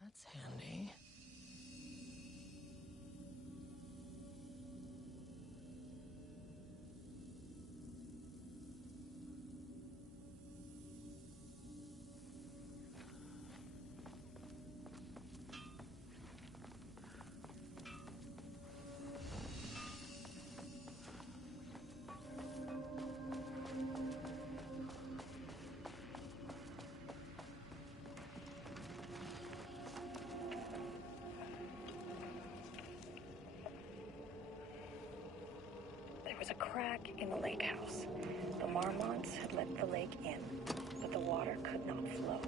That's handy. There was a crack in the lake house. The marmots had let the lake in, but the water could not flow.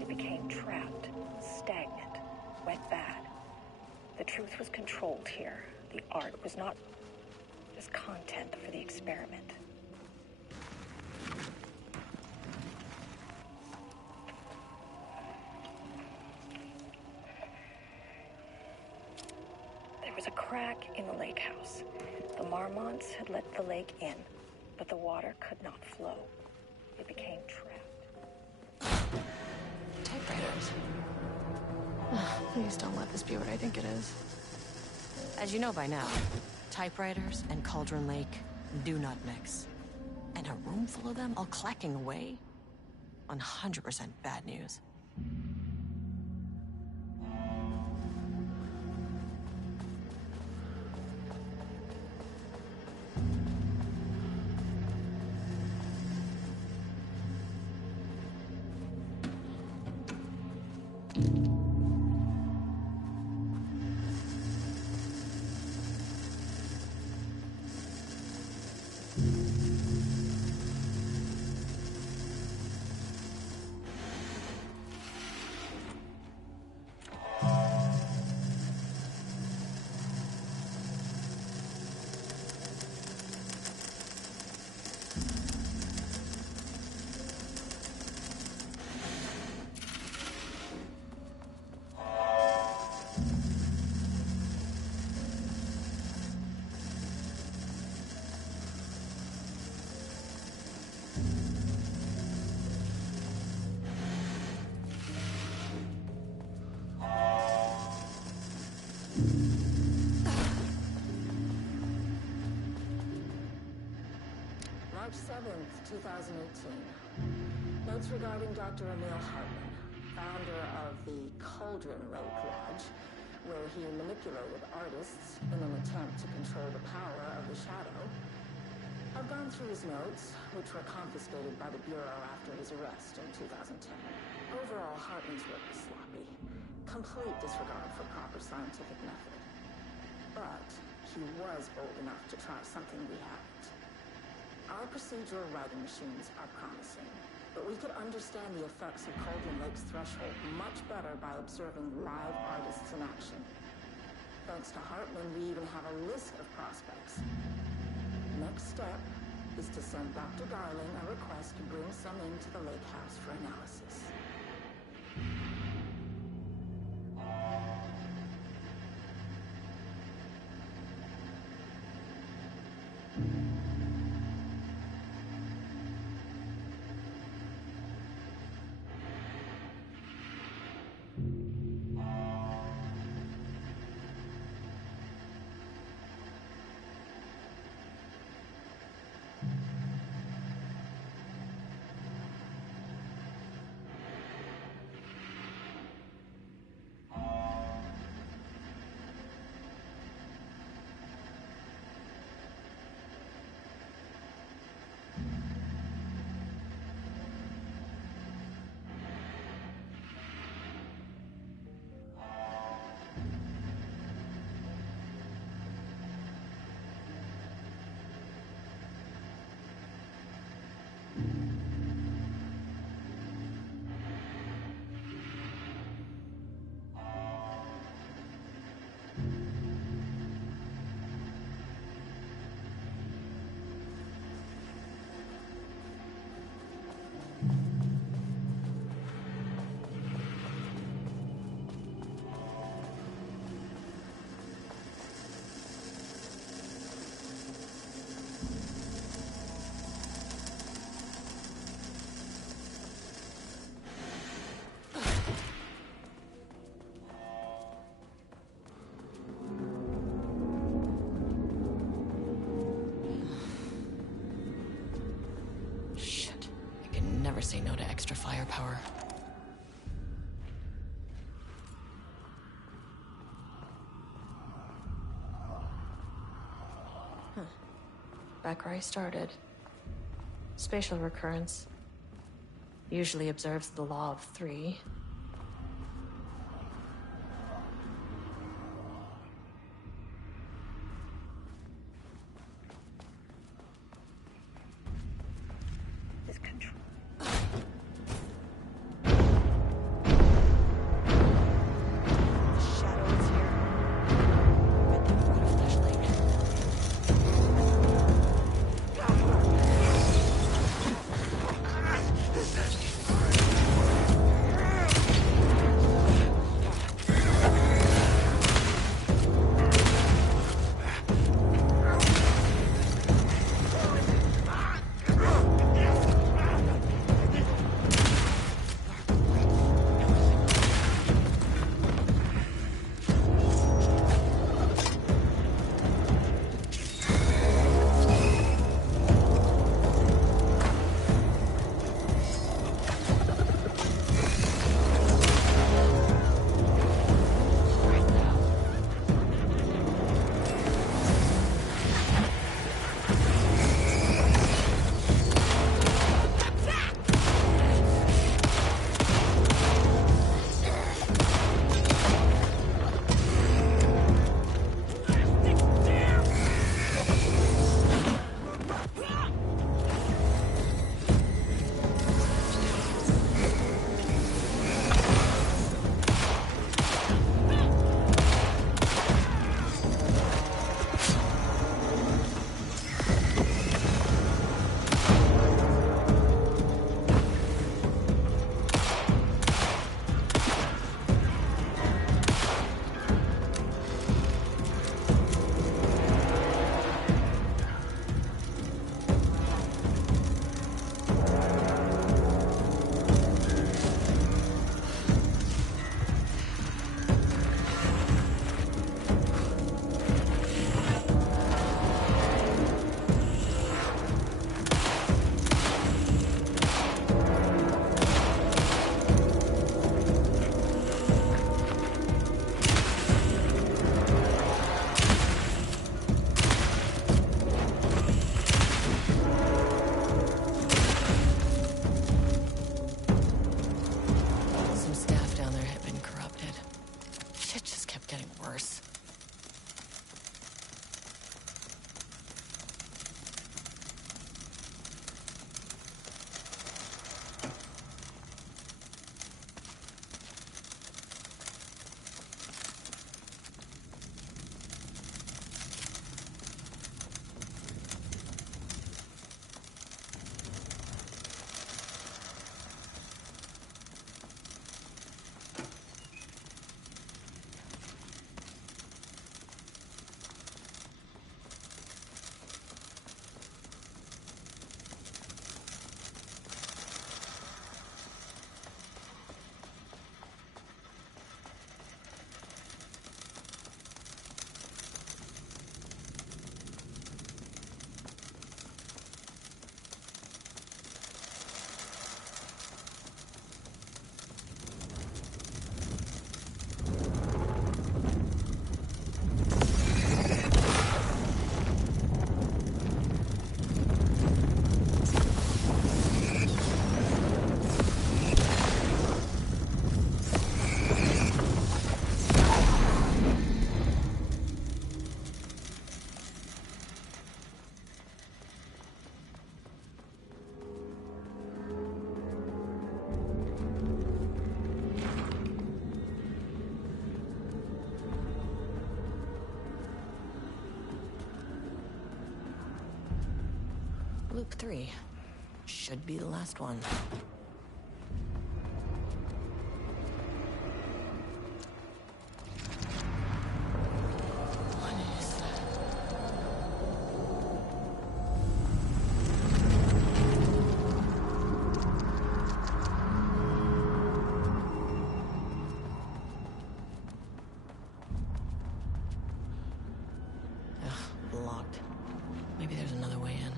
It became trapped, stagnant, went bad. The truth was controlled here. The art was not just content for the experiment. There was a crack in the lake house. The marmots had let the lake in, but the water could not flow. It became trapped. Typewriters. Please don't let this be what I think it is. As you know by now, typewriters and Cauldron Lake do not mix. And a room full of them all clacking away? 100% bad news. March 7th, 2018. Notes regarding Dr. Emil Hartman, founder of the Cauldron Lake Lodge, where he manipulated artists in an attempt to control the power of the shadow. I've gone through his notes, which were confiscated by the Bureau after his arrest in 2010. Overall, Hartman's work was sloppy. Complete disregard for proper scientific method. But he was bold enough to try something we haven't. Our procedural writing machines are promising, but we could understand the effects of Cauldron Lake's threshold much better by observing live artists in action. Thanks to Hartman, we even have a list of prospects. Next step is to send Dr. Darling a request to bring some into the lake house for analysis. say no to extra firepower. Huh. Back where I started. Spatial recurrence. Usually observes the law of 3. This control. The shadow is here. Bet they brought a flashlight. Some staff down there had been corrupted. Shit just kept getting worse. Loop 3. Should be the last one. What is that? Ugh, locked. Maybe there's another way in.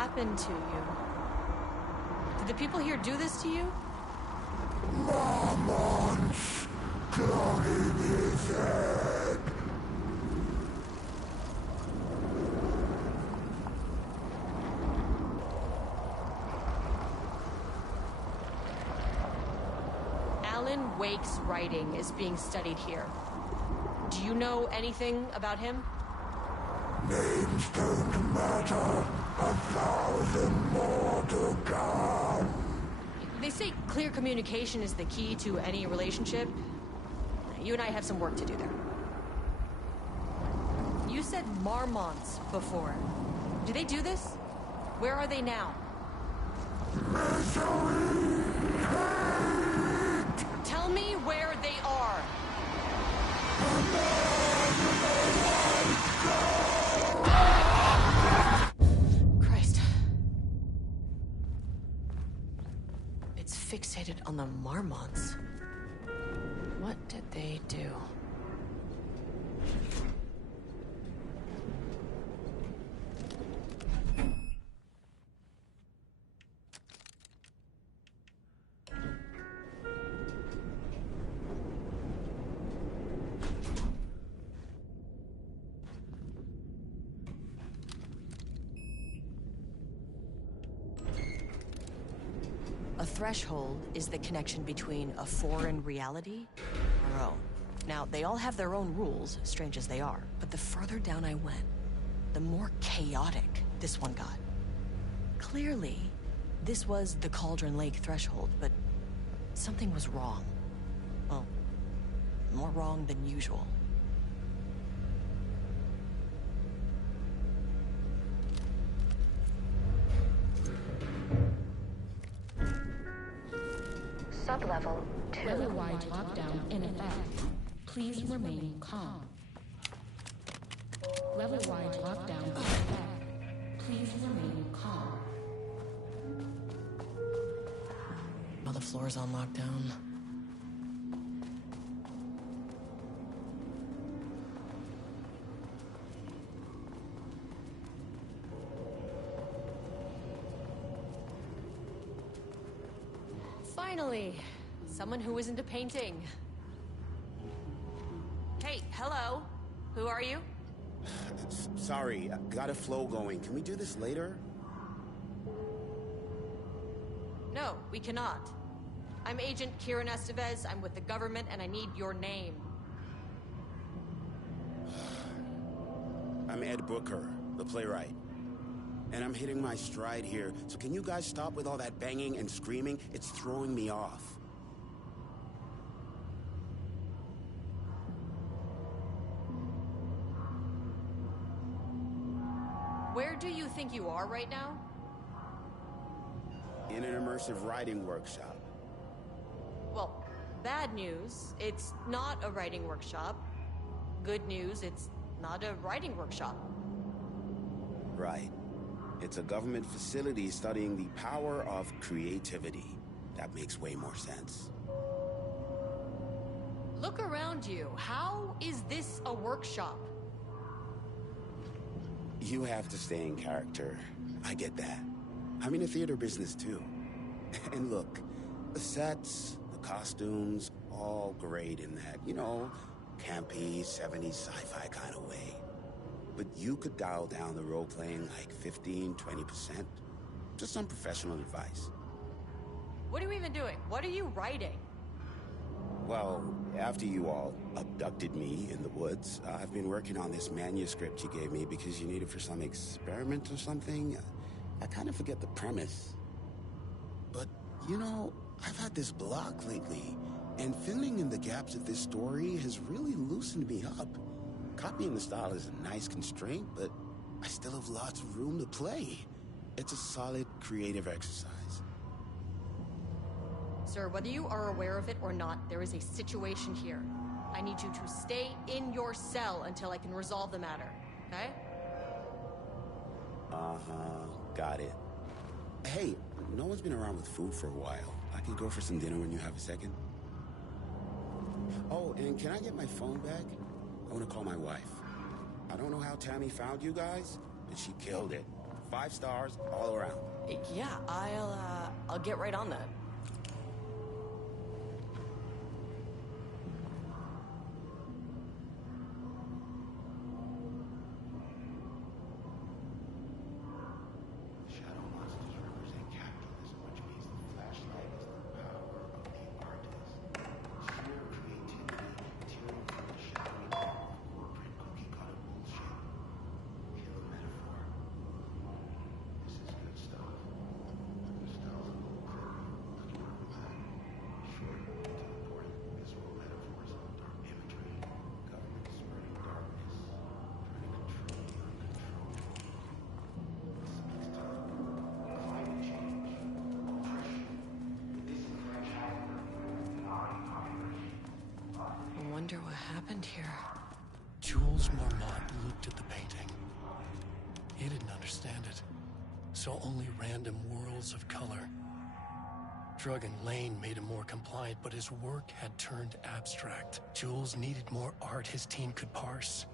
happened to you? Did the people here do this to you? Marmon's clogging his head. Alan Wake's writing is being studied here. Do you know anything about him? Names don't matter. 1,000 more to come. They say clear communication is the key to any relationship. You and I have some work to do there. You said Marmonts before. Do they do this? Where are they now? Misery! Tell me where they are. Christ. It's fixated on the Marmonts. What did they do? A threshold is the connection between a foreign reality and our own. Now, they all have their own rules, strange as they are, but the further down I went, the more chaotic this one got. Clearly, this was the Cauldron Lake threshold, but something was wrong. Well, more wrong than usual. Sublevel 2. Level-wide lockdown in effect. Please remain calm. Level-wide lockdown in effect. Please remain calm. All the floors on lockdown. Finally, someone who isn't a painting. Hey, hello. Who are you? Sorry, got a flow going. Can we do this later? No, we cannot. I'm Agent Kieran Estevez. I'm with the government, and I need your name. I'm Ed Brooker, the playwright. And I'm hitting my stride here, so can you guys stop with all that banging and screaming? It's throwing me off. Where do you think you are right now? In an immersive writing workshop. Well, bad news, it's not a writing workshop. Good news, it's not a writing workshop. Right. It's a government facility studying the power of creativity. That makes way more sense. Look around you. How is this a workshop? You have to stay in character. I get that. I'm in the theater business too. And look, the sets, the costumes, all great in that, you know, campy, 70s sci-fi kind of way. But you could dial down the role-playing like 15, 20%. Just some professional advice. What are you even doing? What are you writing? Well, after you all abducted me in the woods, I've been working on this manuscript you gave me because you need it for some experiment or something. I kind of forget the premise. But, you know, I've had this block lately, and filling in the gaps of this story has really loosened me up. Copying the style is a nice constraint, but I still have lots of room to play. It's a solid creative exercise. Sir, whether you are aware of it or not, there is a situation here. I need you to stay in your cell until I can resolve the matter, okay? Got it. Hey, no one's been around with food for a while. I could go for some dinner when you have a second. Oh, and can I get my phone back? I want to call my wife. I don't know how Tammy found you guys, but she killed it. 5 stars all around. Yeah, I'll get right on that. Shadow monsters represent capitalism, which means the flashlight is the power of the artist. Sheer creativity, material for the shadowy power of corporate cookie-cutter bullshit. Feel the metaphor. This is good stuff. The style's a little clippy. Nothing wrong with that. Short and to the point, visual metaphors on dark imagery. Government spreading darkness, trying to control the uncontrollable. Speaks to climate change, oppression, disenfranchisement, and population. I wonder what happened here. Jules Mormont looked at the painting. He didn't understand it. Saw only random whirls of color. Drug and Lane made him more compliant, but his work had turned abstract. Jules needed more art his team could parse,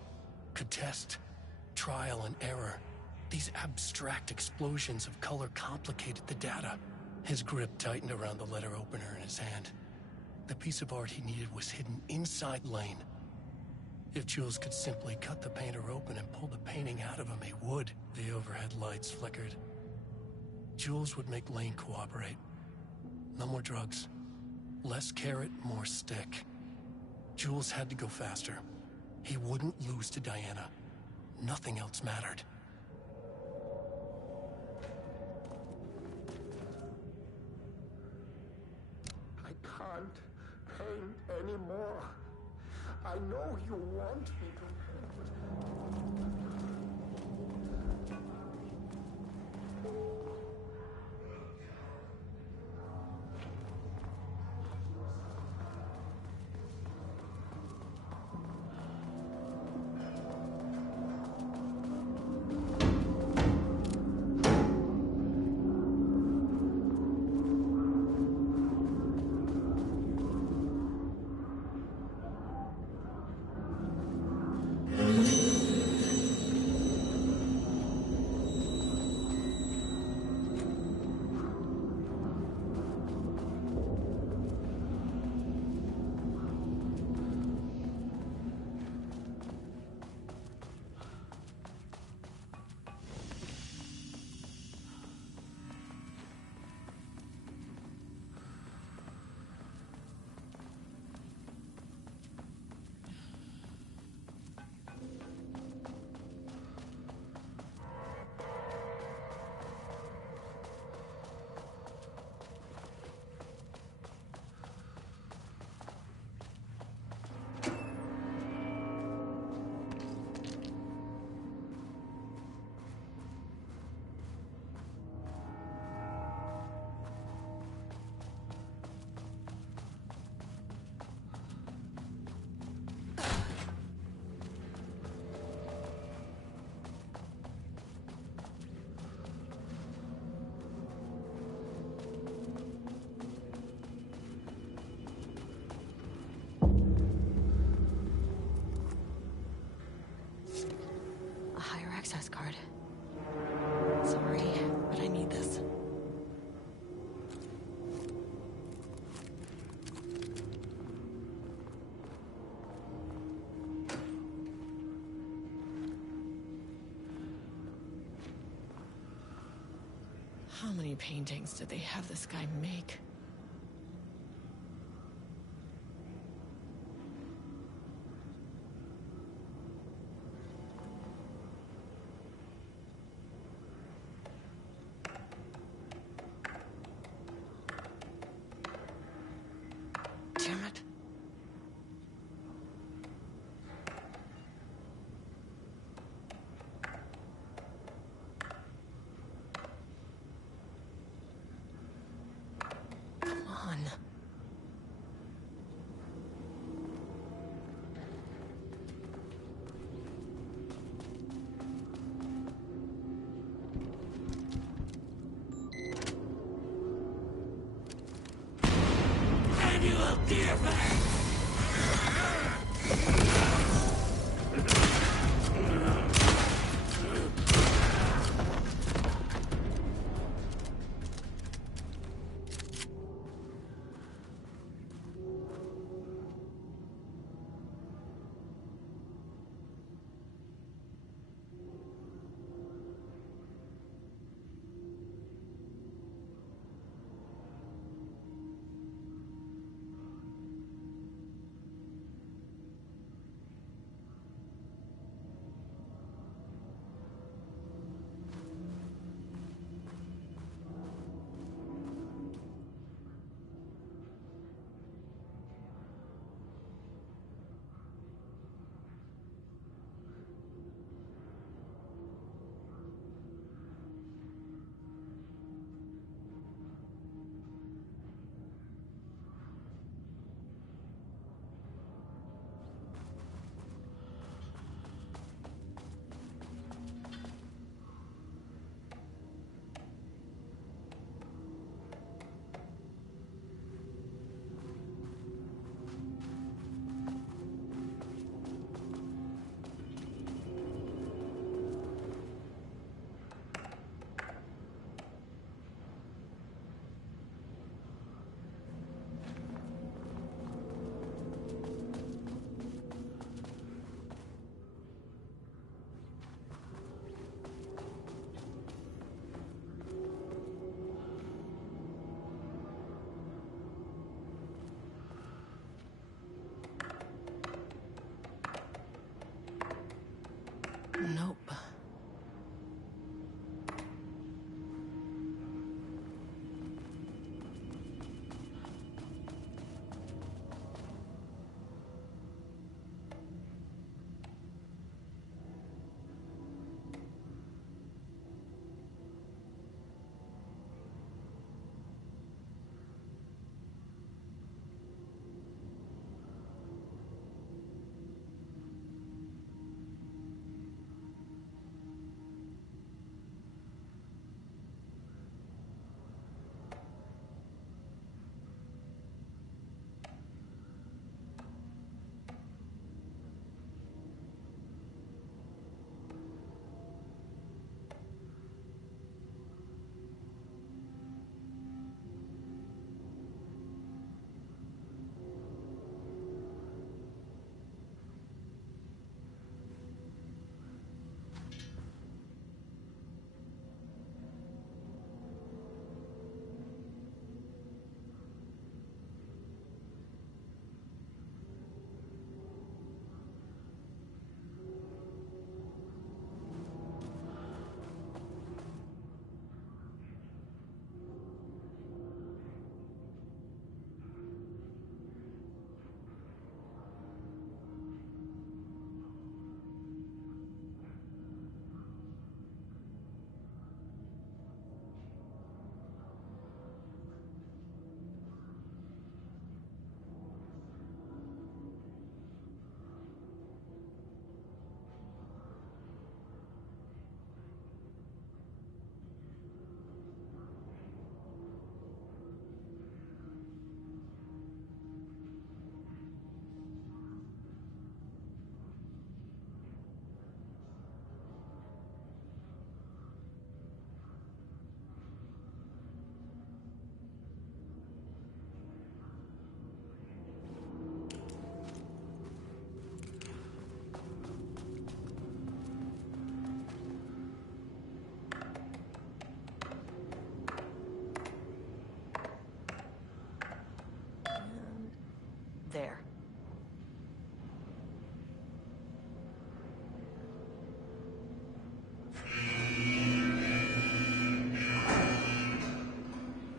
could test, trial and error. These abstract explosions of color complicated the data. His grip tightened around the letter opener in his hand. The piece of art he needed was hidden inside Lane. If Jules could simply cut the painter open and pull the painting out of him, he would. The overhead lights flickered. Jules would make Lane cooperate. No more drugs. Less carrot, more stick. Jules had to go faster. He wouldn't lose to Diana. Nothing else mattered. I can't paint anymore. I know you want me to paint, A higher access card. Sorry, but I need this. How many paintings did they have this guy make? Damn it. Come on. Annual deer bag!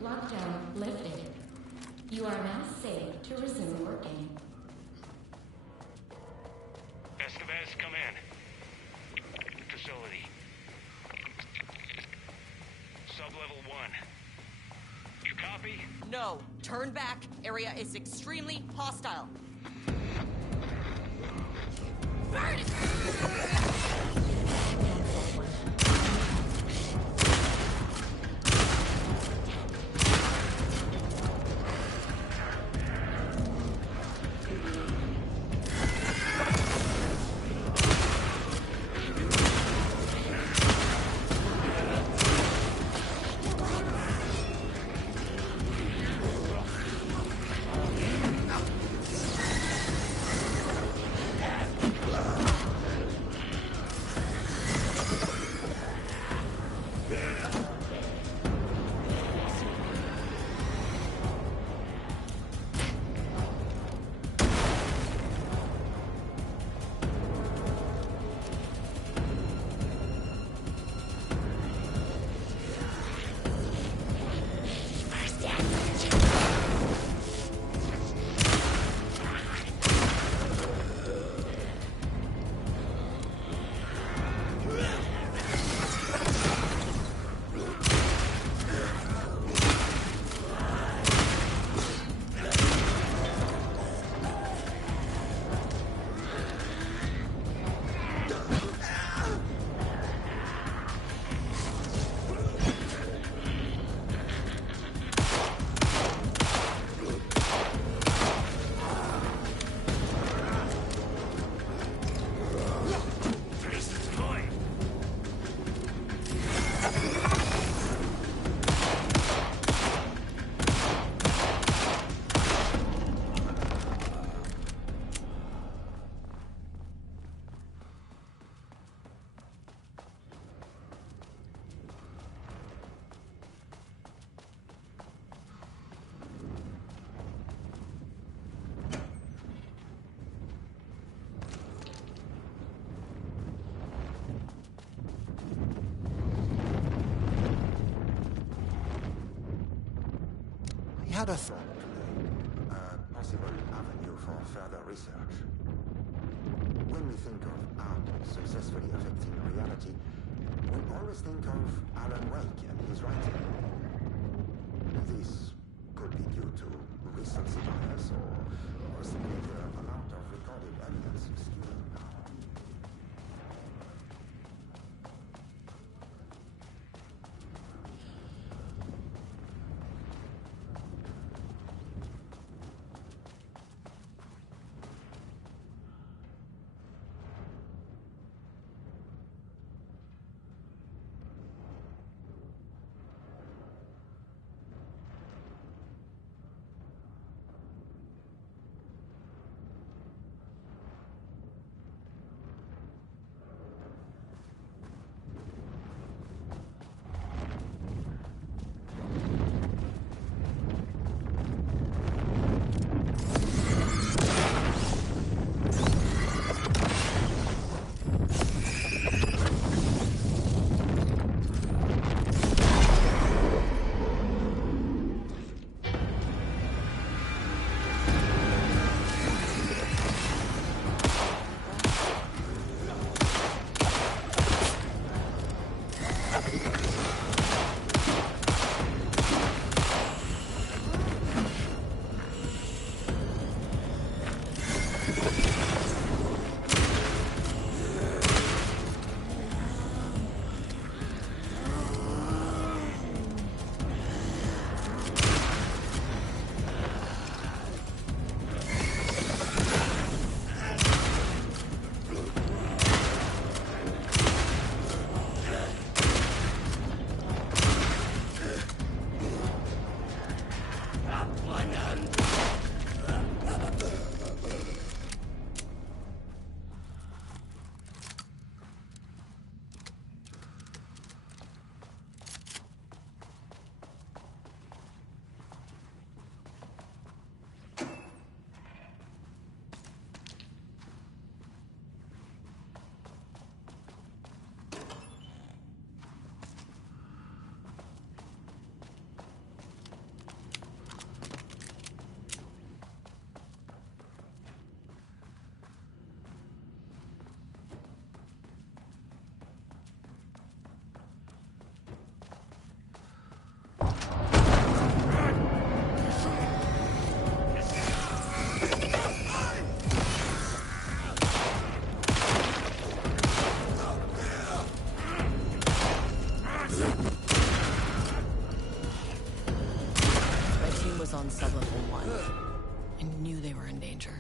Lockdown lifted. You are now safe to resume working. Escovez, come in. Facility. Sub-level 1. You copy? No, turn back. Area is extremely hostile. Burn it! I had a thought today, a possible avenue for further research. When we think of art successfully affecting reality, we always think of Alan Wake and his writing. This could be due to recency bias or simply the amount of recorded evidence skewed now. was on sublevel 1. I knew they were in danger.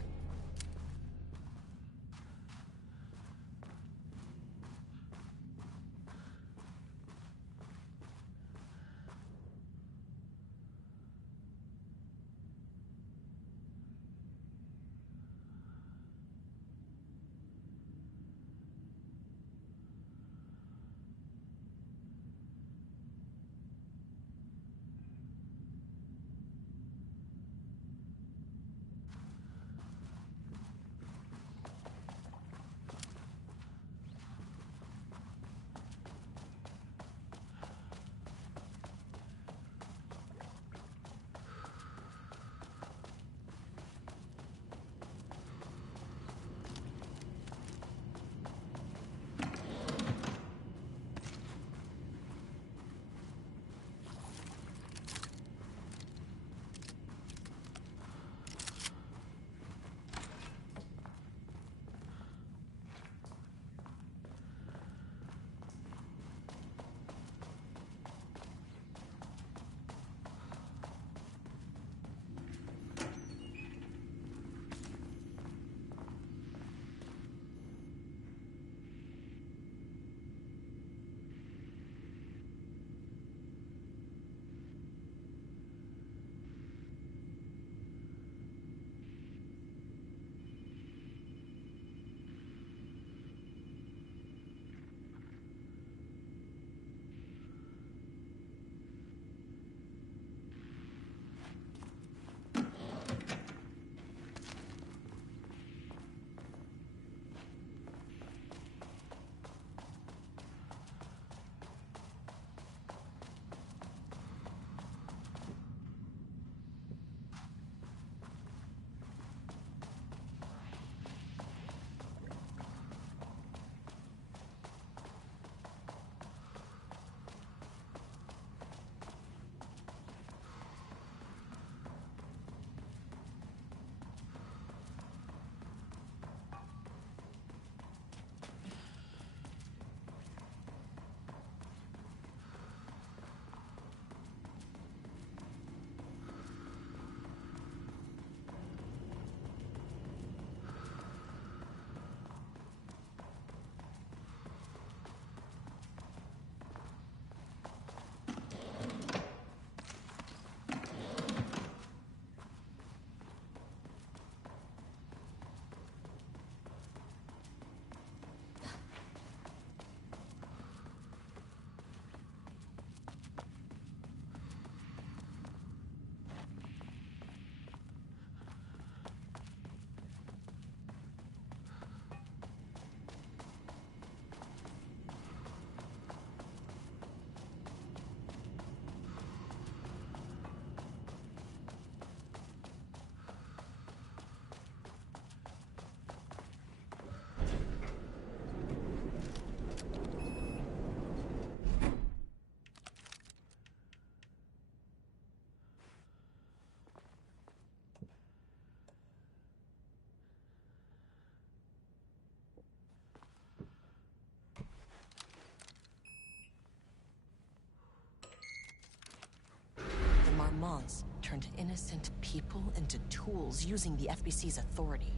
Marmonts turned innocent people into tools using the FBC's authority.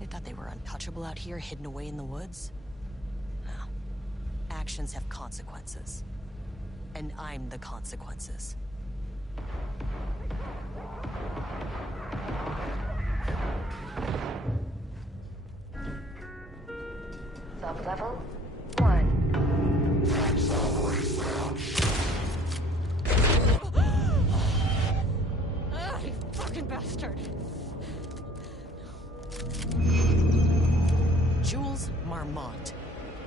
They thought they were untouchable out here, hidden away in the woods? No. Actions have consequences. And I'm the consequences. Sublevel 1. You fucking bastard! Jules Marmont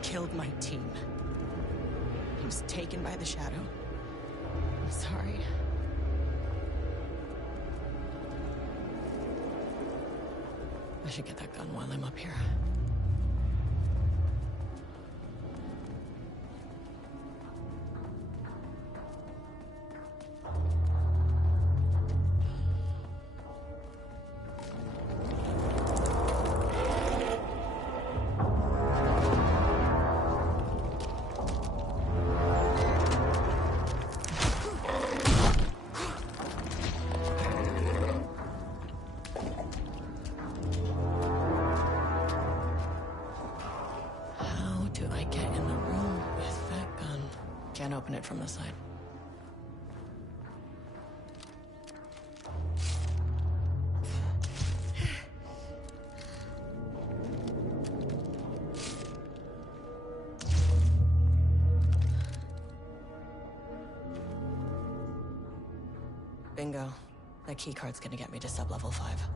killed my team. He was taken by the Shadow. I'm sorry. I should get that gun while I'm up here. can't open it from the side. Bingo. That keycard's gonna get me to sub-level 5.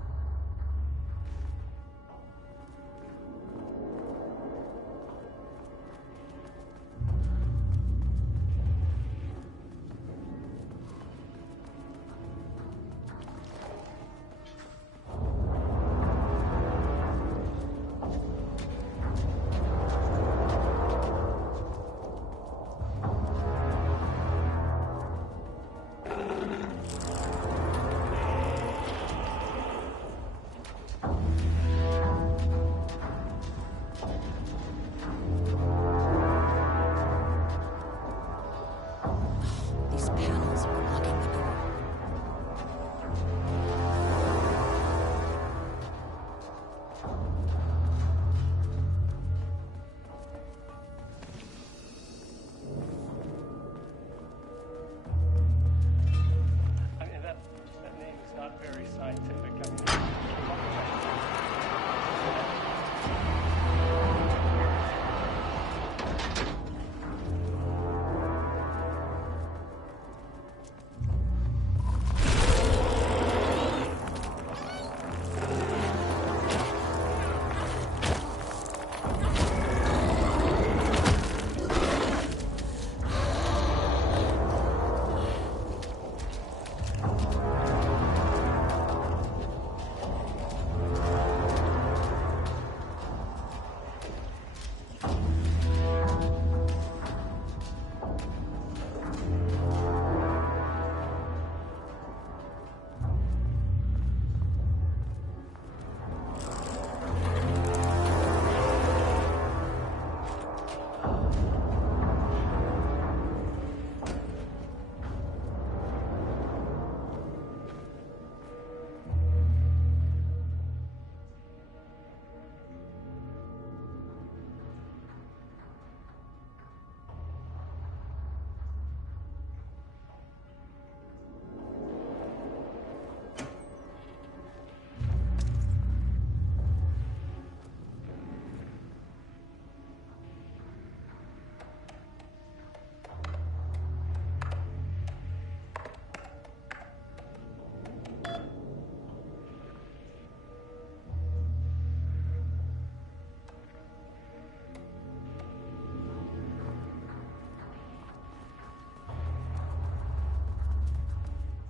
These panels are blocking the door. I mean, that name is not very scientific. I mean,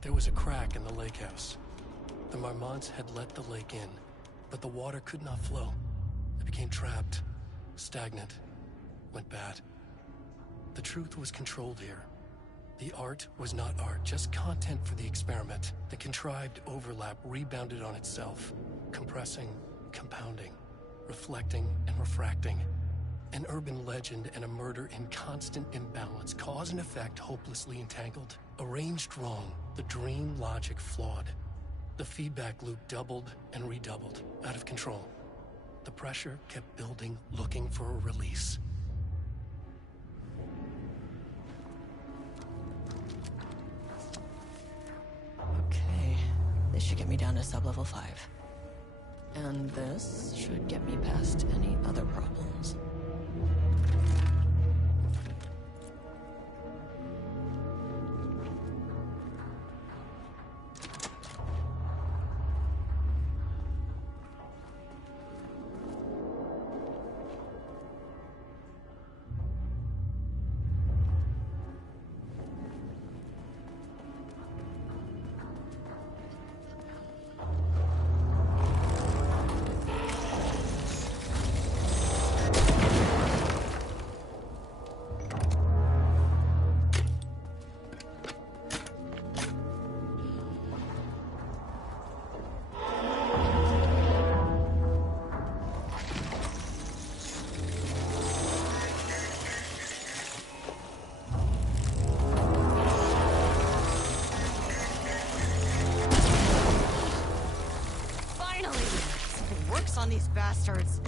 there was a crack in the lake house. The Marmonts had let the lake in, but the water could not flow. It became trapped, stagnant, went bad. The truth was controlled here. The art was not art, just content for the experiment. The contrived overlap rebounded on itself, compressing, compounding, reflecting and refracting. An urban legend and a murder in constant imbalance, cause and effect hopelessly entangled. Arranged wrong, the dream logic flawed. The feedback loop doubled and redoubled, out of control. The pressure kept building, looking for a release. Okay, this should get me down to sub-level 5. And this should get me past any other problems. On these bastards.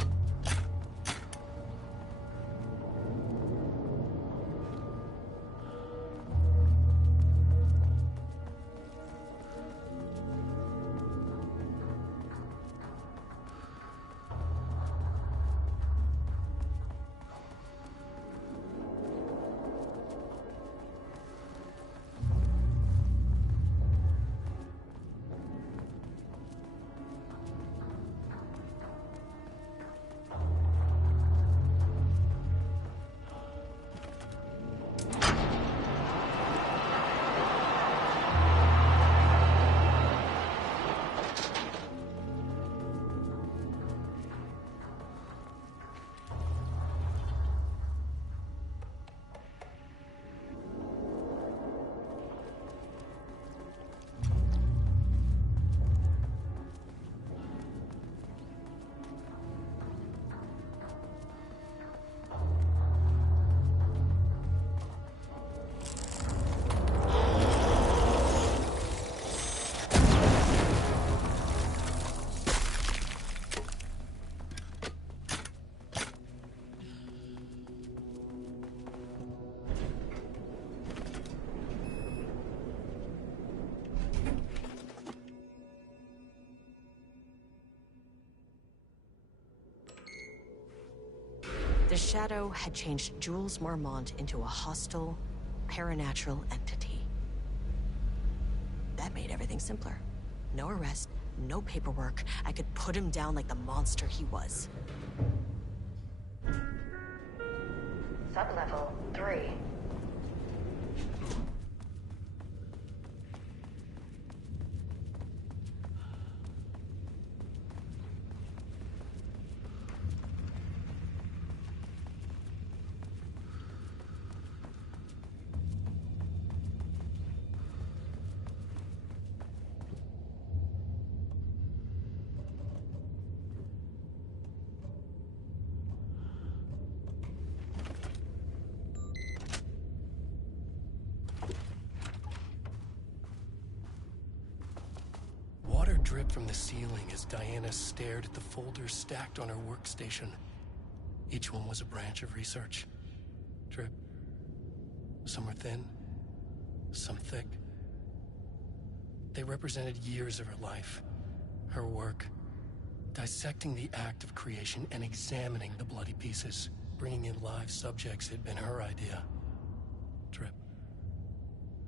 Shadow had changed Jules Marmont into a hostile, paranatural entity. That made everything simpler. No arrest, no paperwork. I could put him down like the monster he was. Sublevel 3. Water dripped from the ceiling as Diana stared at the folders stacked on her workstation. Each one was a branch of research. Drip. Some were thin, some thick. They represented years of her life, her work, dissecting the act of creation and examining the bloody pieces. Bringing in live subjects had been her idea. Drip.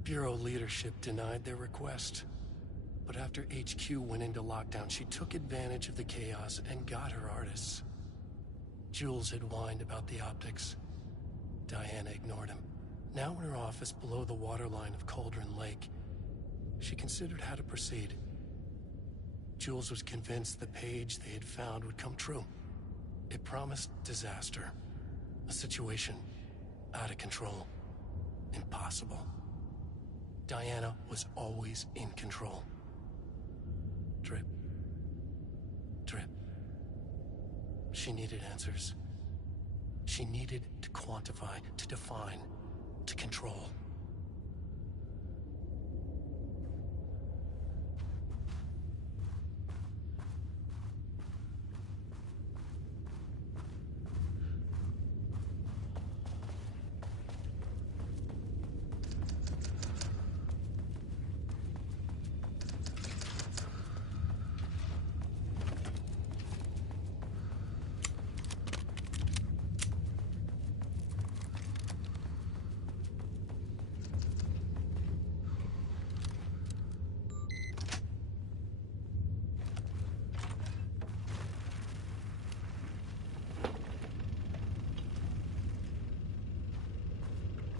Bureau leadership denied their request. But after HQ went into lockdown, she took advantage of the chaos and got her artists. Jules had whined about the optics. Diana ignored him. Now in her office below the waterline of Cauldron Lake, she considered how to proceed. Jules was convinced the page they had found would come true. It promised disaster. A situation out of control. Impossible. Diana was always in control. Drip. Drip. She needed answers. She needed to quantify, to define, to control.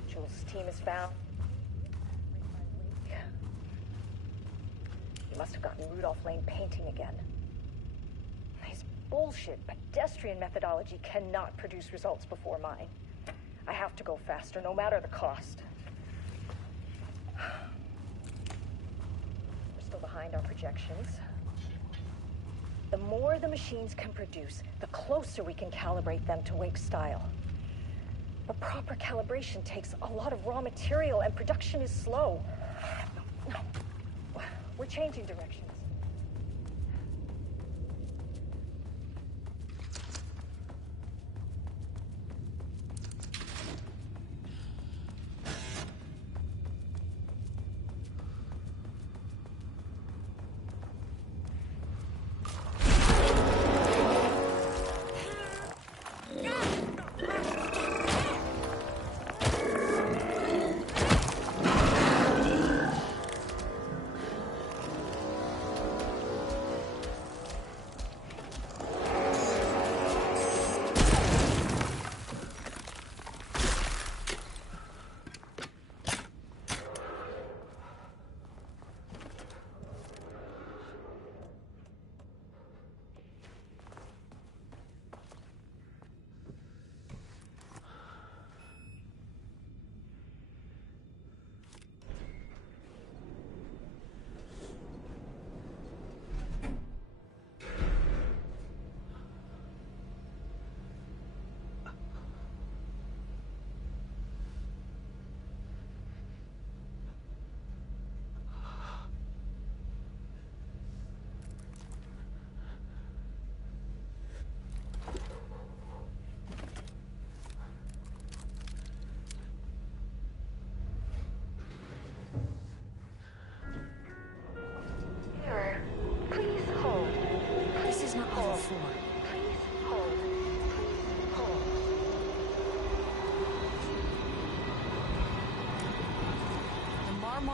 Jules' team is found. He must have gotten Rudolph Lane painting again. His bullshit pedestrian methodology cannot produce results before mine. I have to go faster, no matter the cost. We're still behind our projections. The more the machines can produce, the closer we can calibrate them to Wake's style. But proper calibration takes a lot of raw material, and production is slow. No. We're changing directions.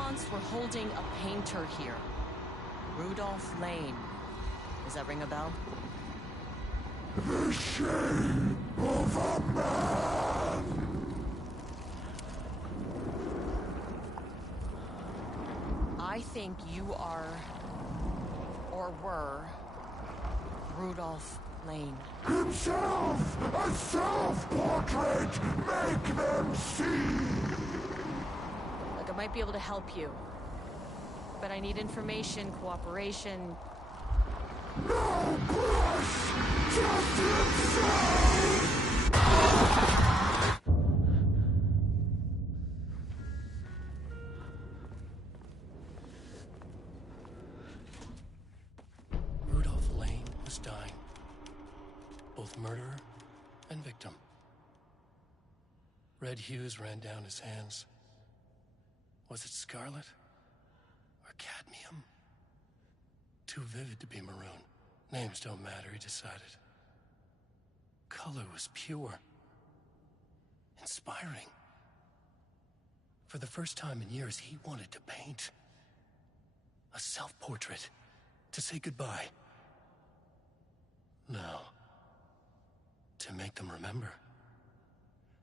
Marmonts were holding a painter here. Rudolph Lane. Does that ring a bell? The shame of a man! I think you are, or were, Rudolph Lane. Himself! A self-portrait! Make them see! Look, I might be able to help you. But I need information, cooperation. No push! Just himself! Rudolph Lane was dying. Both murderer and victim. Red hues ran down his hands. Was it scarlet? Or cadmium? Too vivid to be maroon. Names don't matter, he decided. Color was pure. Inspiring. For the first time in years, he wanted to paint. A self-portrait. To say goodbye. No. To make them remember.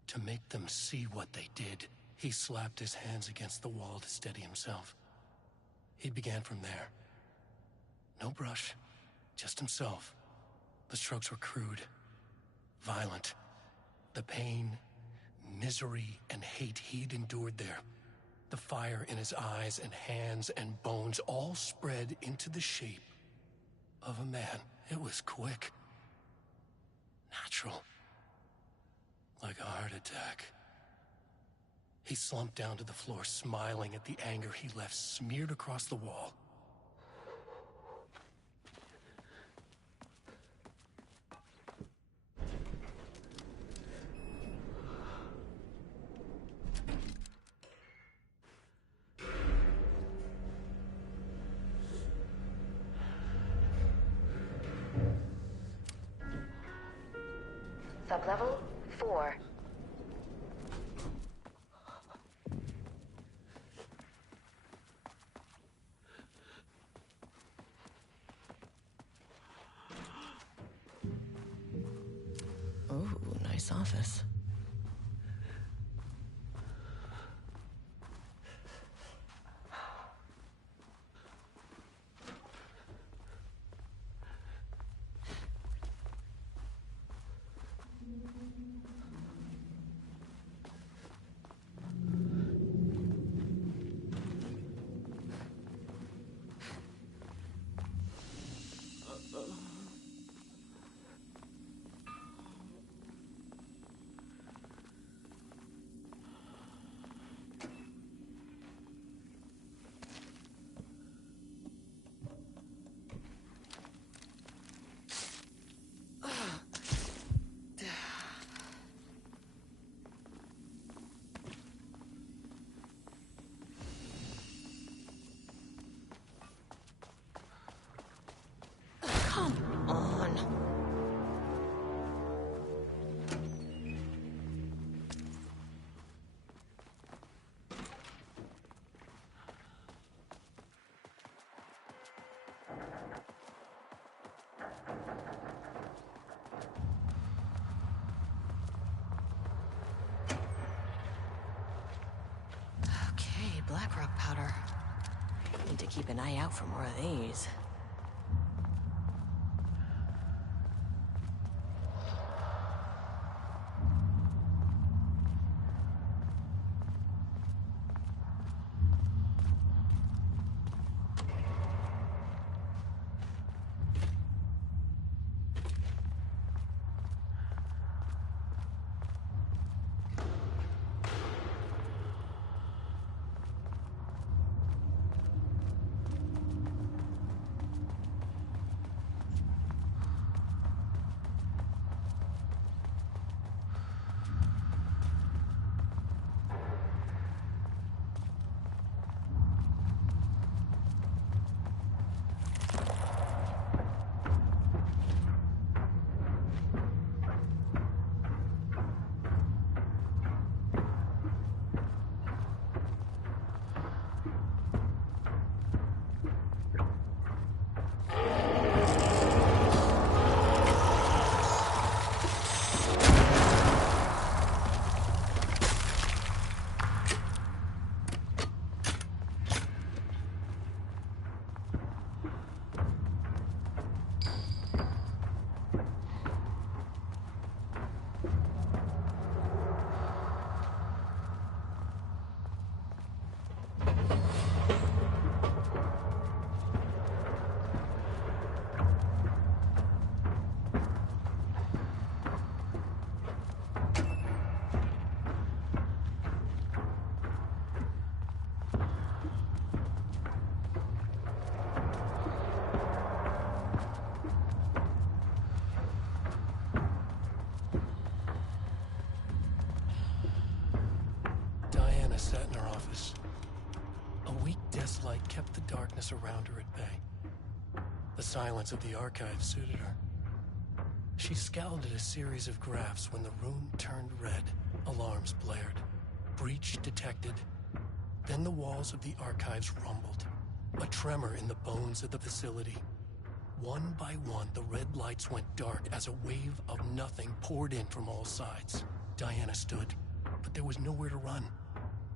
To make them see what they did. He slapped his hands against the wall to steady himself. He began from there. No brush, just himself. The strokes were crude, violent. The pain, misery, and hate he'd endured there. The fire in his eyes and hands and bones all spread into the shape of a man. It was quick. Natural. Like a heart attack. He slumped down to the floor, smiling at the anger he left smeared across the wall. Sublevel 4. Ooh, nice office. Come on. Okay, black rock powder. Need to keep an eye out for more of these. it kept the darkness around her at bay. The silence of the archive suited her. She scowled at a series of graphs when the room turned red. Alarms blared. Breach detected. Then the walls of the archives rumbled. A tremor in the bones of the facility. One by one, the red lights went dark as a wave of nothing poured in from all sides. Diana stood, but there was nowhere to run.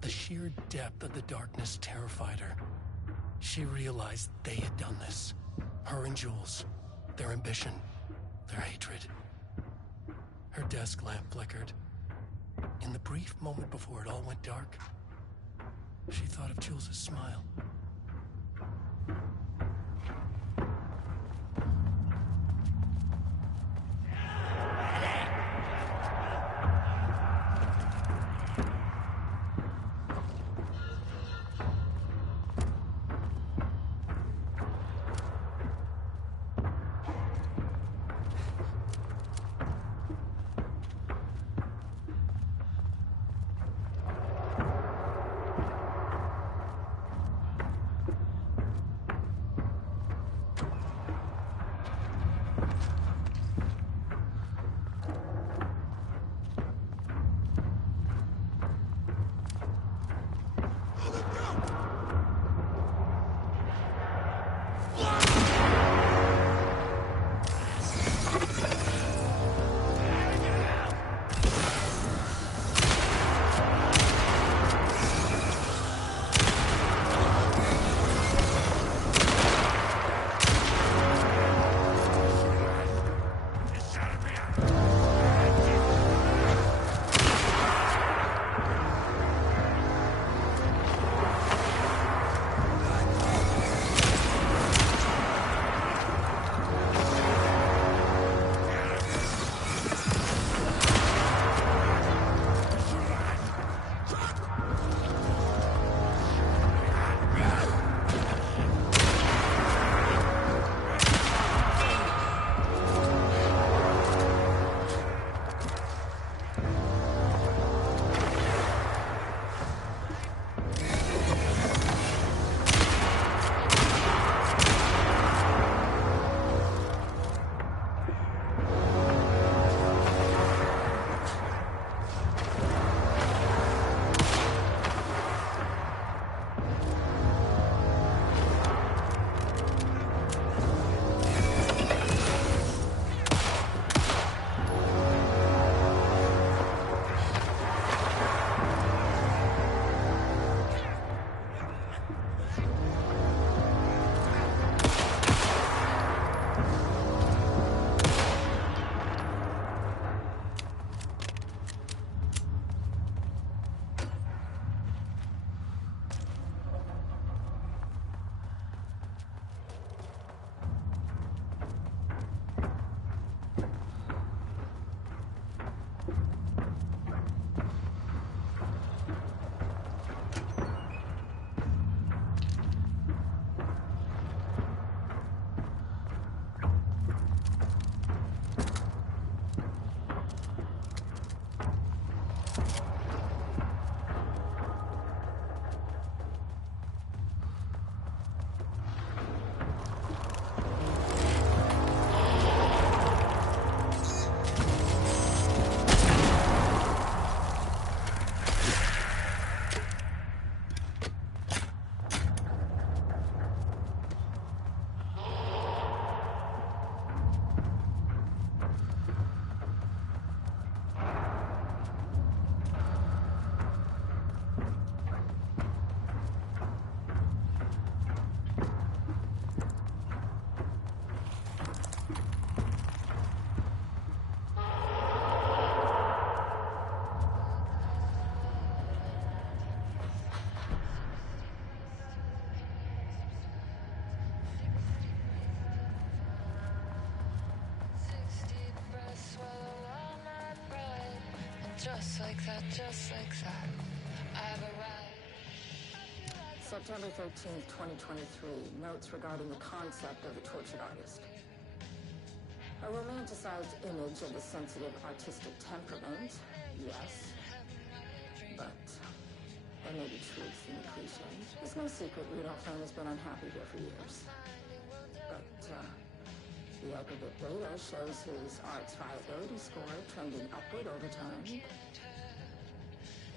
The sheer depth of the darkness terrified her. She realized they had done this. Her and Jules. Their ambition. Their hatred. Her desk lamp flickered. In the brief moment before it all went dark, she thought of Jules' smile. Just like that, just like that, I've arrived. September 13th, 2023. Notes regarding the concept of the tortured artist. A romanticized image of the sensitive artistic temperament, yes. But there may be truth in the cliche. It's no secret Rudolph Lane has been unhappy here for years. But, the aggregate data shows his art's viability score trending upward over time.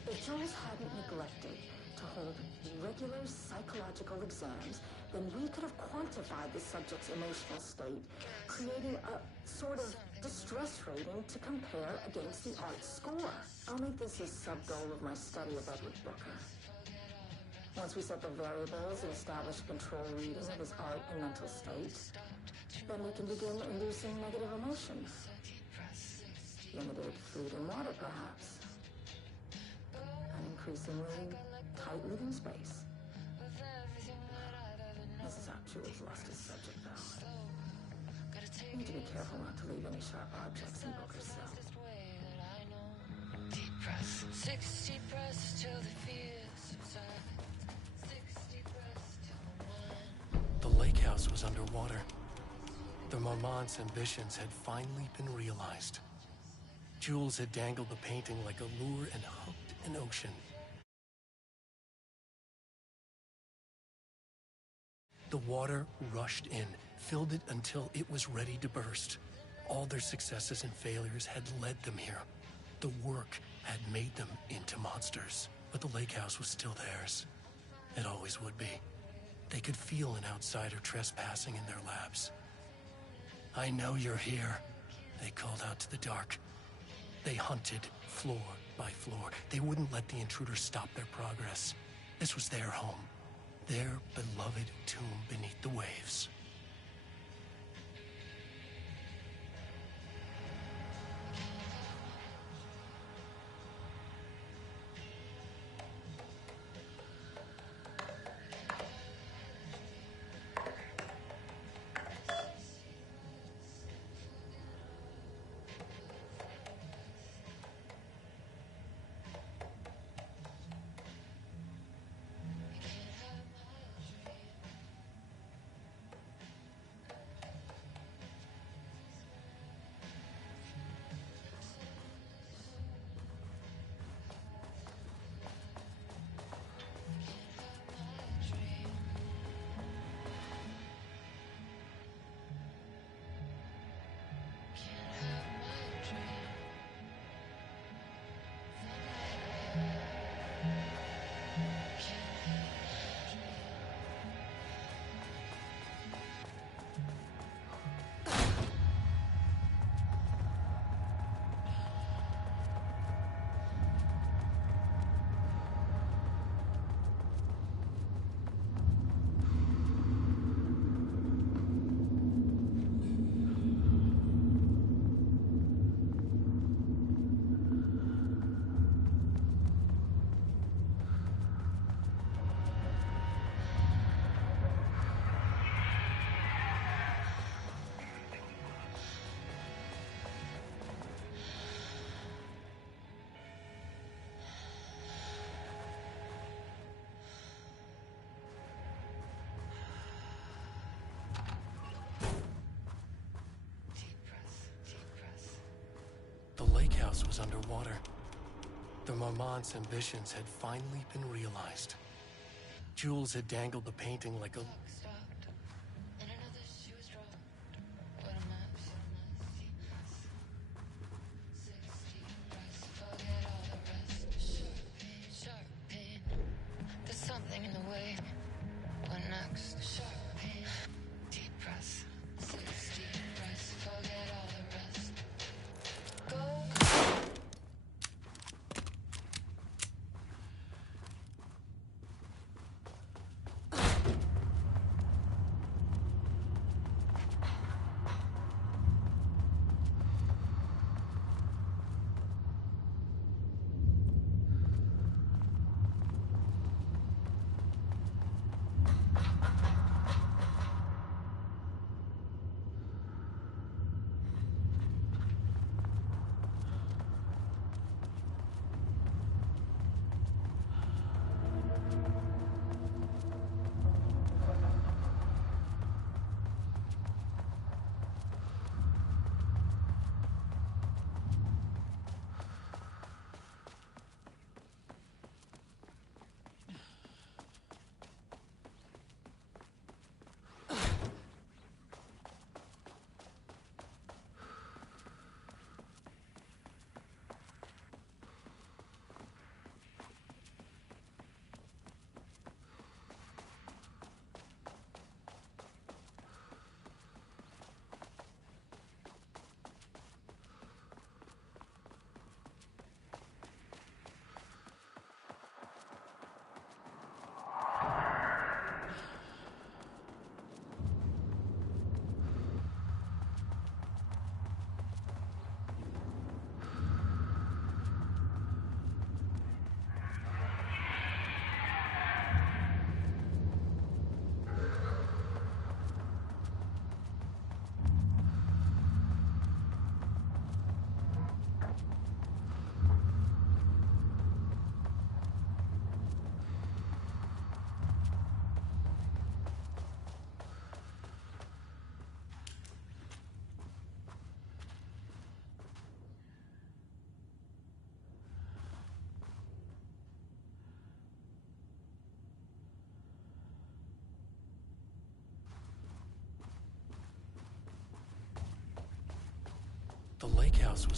If Jules hadn't neglected to hold regular psychological exams, then we could have quantified the subject's emotional state, creating a sort of distress rating to compare against the art's score. I'll make this a sub-goal of my study of Edward Booker. Once we set the variables and establish a control reading of his art and mental state, then we can begin inducing negative emotions. Limited food and water, perhaps. An increasingly tight living space. This is how Jules lost his subject, though. You need to be careful not to leave any sharp objects in Booker's cell. Deep press, 60 press till the fear subsides. 60 press till the mind. The lake house was underwater. The Marmont's ambitions had finally been realized. Jules had dangled the painting like a lure and hooked an ocean. The water rushed in, filled it until it was ready to burst. All their successes and failures had led them here. The work had made them into monsters, but the lake house was still theirs. It always would be. They could feel an outsider trespassing in their labs. "I know you're here," they called out to the dark. They hunted floor by floor. They wouldn't let the intruders stop their progress. This was their home, their beloved tomb beneath the waves. The lake house was underwater. The Marmont's ambitions had finally been realized. Jules had dangled the painting like a... Stopped, and another shoe was dropped. What a mess, deep press. 60 press, forget all the rest. Sharp pain. There's something in the way. What next? Sharp pain. Deep press. 60 press, forget all the rest. Go.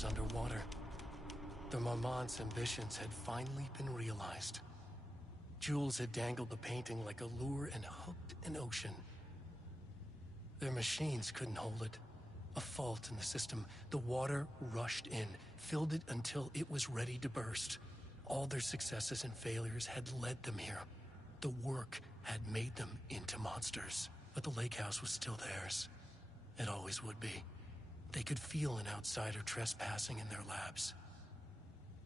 was underwater. The Marmont's ambitions had finally been realized. Jules had dangled the painting like a lure and hooked an ocean. Their machines couldn't hold it. A fault in the system. The water rushed in, filled it until it was ready to burst. All their successes and failures had led them here. The work had made them into monsters. But the lake house was still theirs. It always would be. They could feel an outsider trespassing in their labs.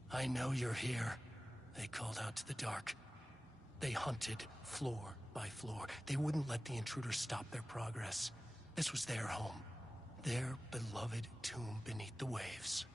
"I know you're here," they called out to the dark. They hunted floor by floor. They wouldn't let the intruders stop their progress. This was their home. Their beloved tomb beneath the waves.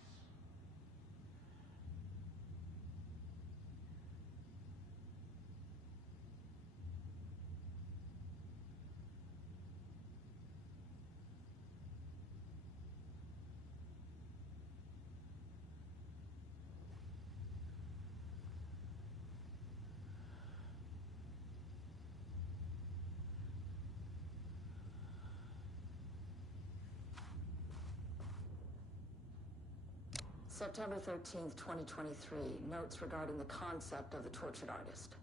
September 13th, 2023. Notes regarding the concept of the tortured artist.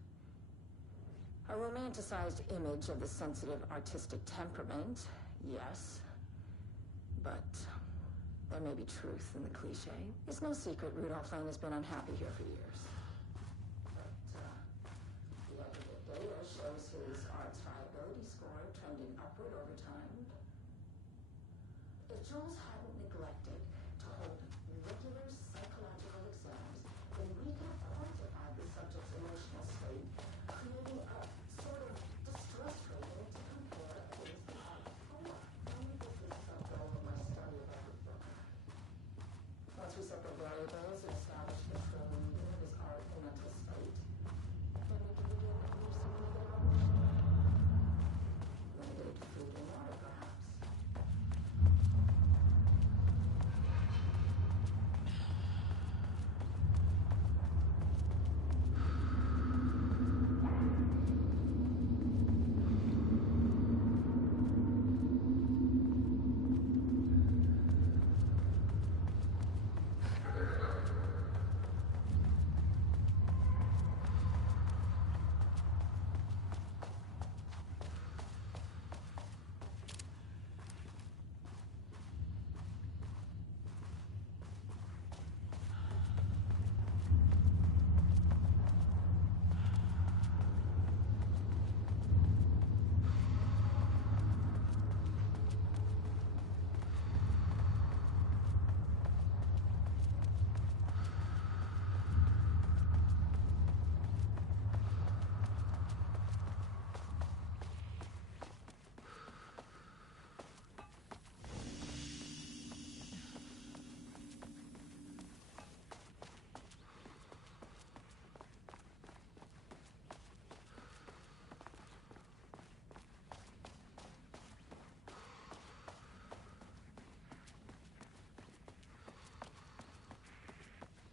A romanticized image of the sensitive artistic temperament, yes. But there may be truth in the cliche. It's no secret Rudolph Lane has been unhappy here for years. But the aggregate data shows his art's viability score trending upward over time. If Jules hadn't neglected to hold regular psychological exams, then we could have quantified the subject's emotional state, creating a sort of distress rating to compare against the art form. Let me get this goal of my study of everything. Once we set the variables and established the true meaning of his art and mental state, then we can begin to use some limited limited food and water, perhaps.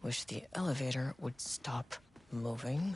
Wish the elevator would stop moving.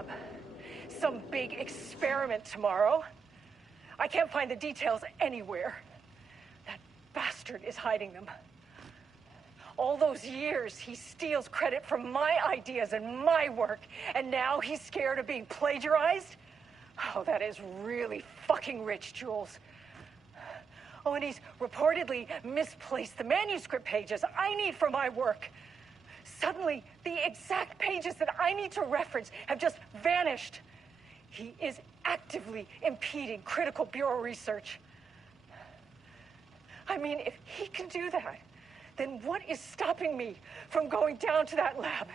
lab. Some big experiment tomorrow. I can't find the details anywhere. That bastard is hiding them. All those years, he steals credit from my ideas and my work, and now he's scared of being plagiarized? Oh, that is really fucking rich, Jules. Oh, and he's reportedly misplaced the manuscript pages I need for my work. Suddenly, the exact pages that I need to reference have just vanished. He is actively impeding critical bureau research. I mean, if he can do that, then what is stopping me from going down to that lab?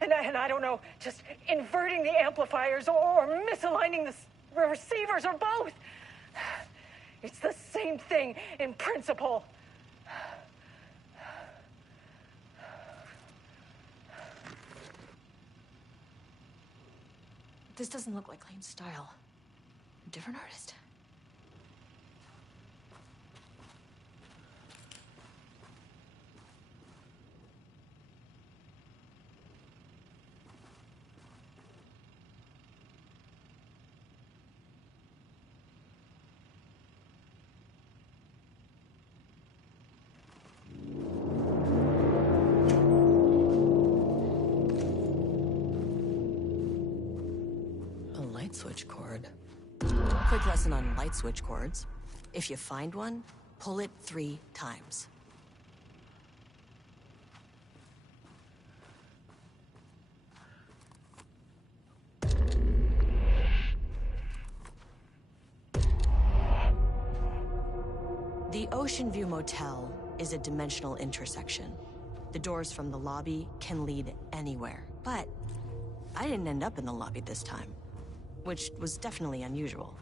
And I don't know, just inverting the amplifiers or misaligning the receivers or both. It's the same thing in principle. This doesn't look like Lane's style. Different artist. Switch cord. Quick lesson on light switch cords. If you find one, pull it 3 times. The Ocean View Motel is a dimensional intersection. The doors from the lobby can lead anywhere, but I didn't end up in the lobby this time, which was definitely unusual.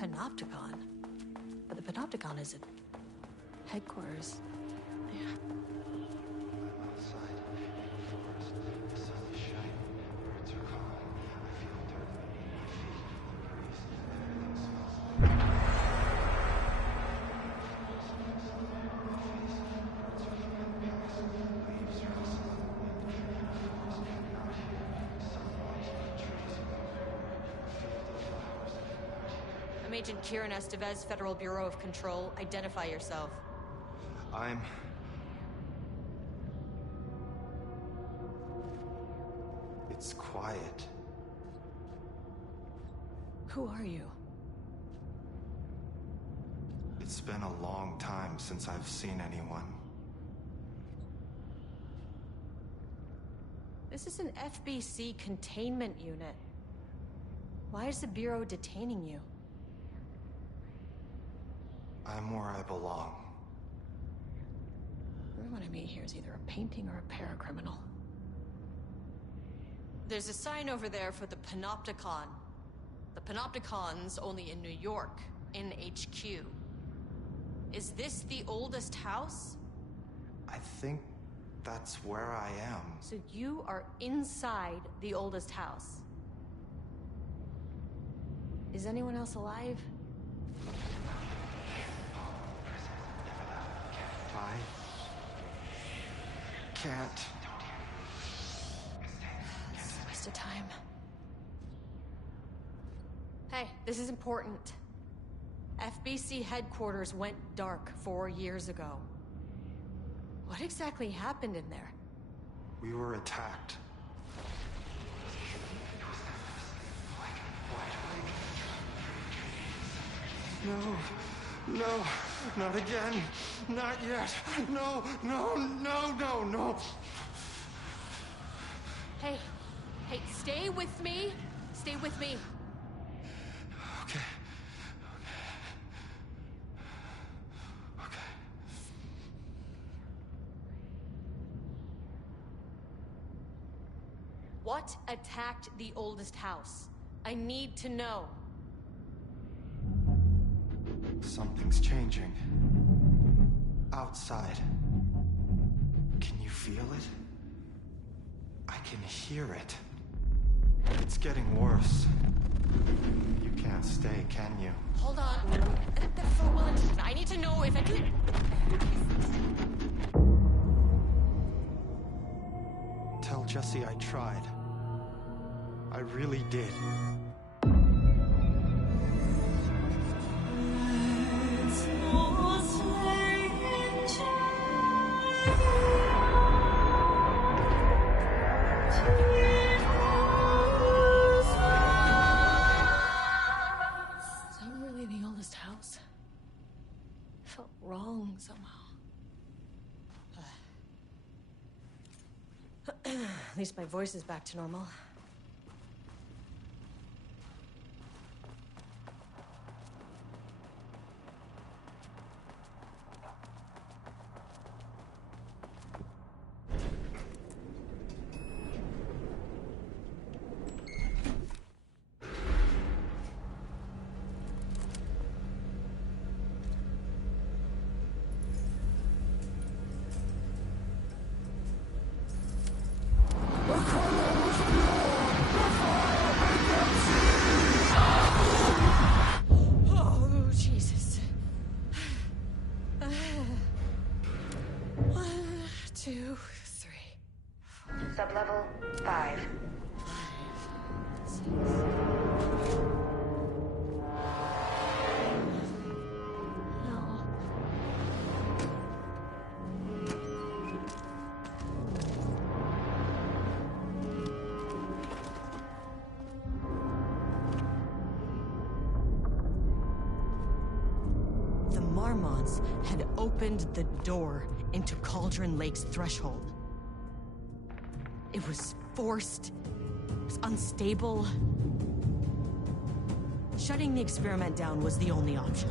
Panopticon? But the Panopticon is at headquarters. Yeah. I'm Agent Kieran Estevez, Federal Bureau of Control. Identify yourself. It's quiet. Who are you? It's been a long time since I've seen anyone. This is an FBC containment unit. Why is the Bureau detaining you? I'm where I belong. Everyone I meet here is either a painting or a paracriminal. There's a sign over there for the Panopticon. The Panopticon's only in New York, in HQ. Is this the oldest house? I think that's where I am. So you are inside the oldest house. Is anyone else alive? I can't. It's a waste of time. Hey, this is important. FBC headquarters went dark 4 years ago. What exactly happened in there? We were attacked. No, no, not again. Not yet. No, no, no, no, no. Hey, stay with me. Stay with me. Okay. What attacked the oldest house? I need to know. Something's changing. Outside. can hear it. It's getting worse. You can't stay, can you? Hold on. For will and I need to know if it... Tell Jesse I tried. I really did. Felt wrong somehow. At least my voice is back to normal. Sublevel 5. The Marmonts had opened the door into Cauldron Lake's threshold. It was forced. It was unstable. Shutting the experiment down was the only option.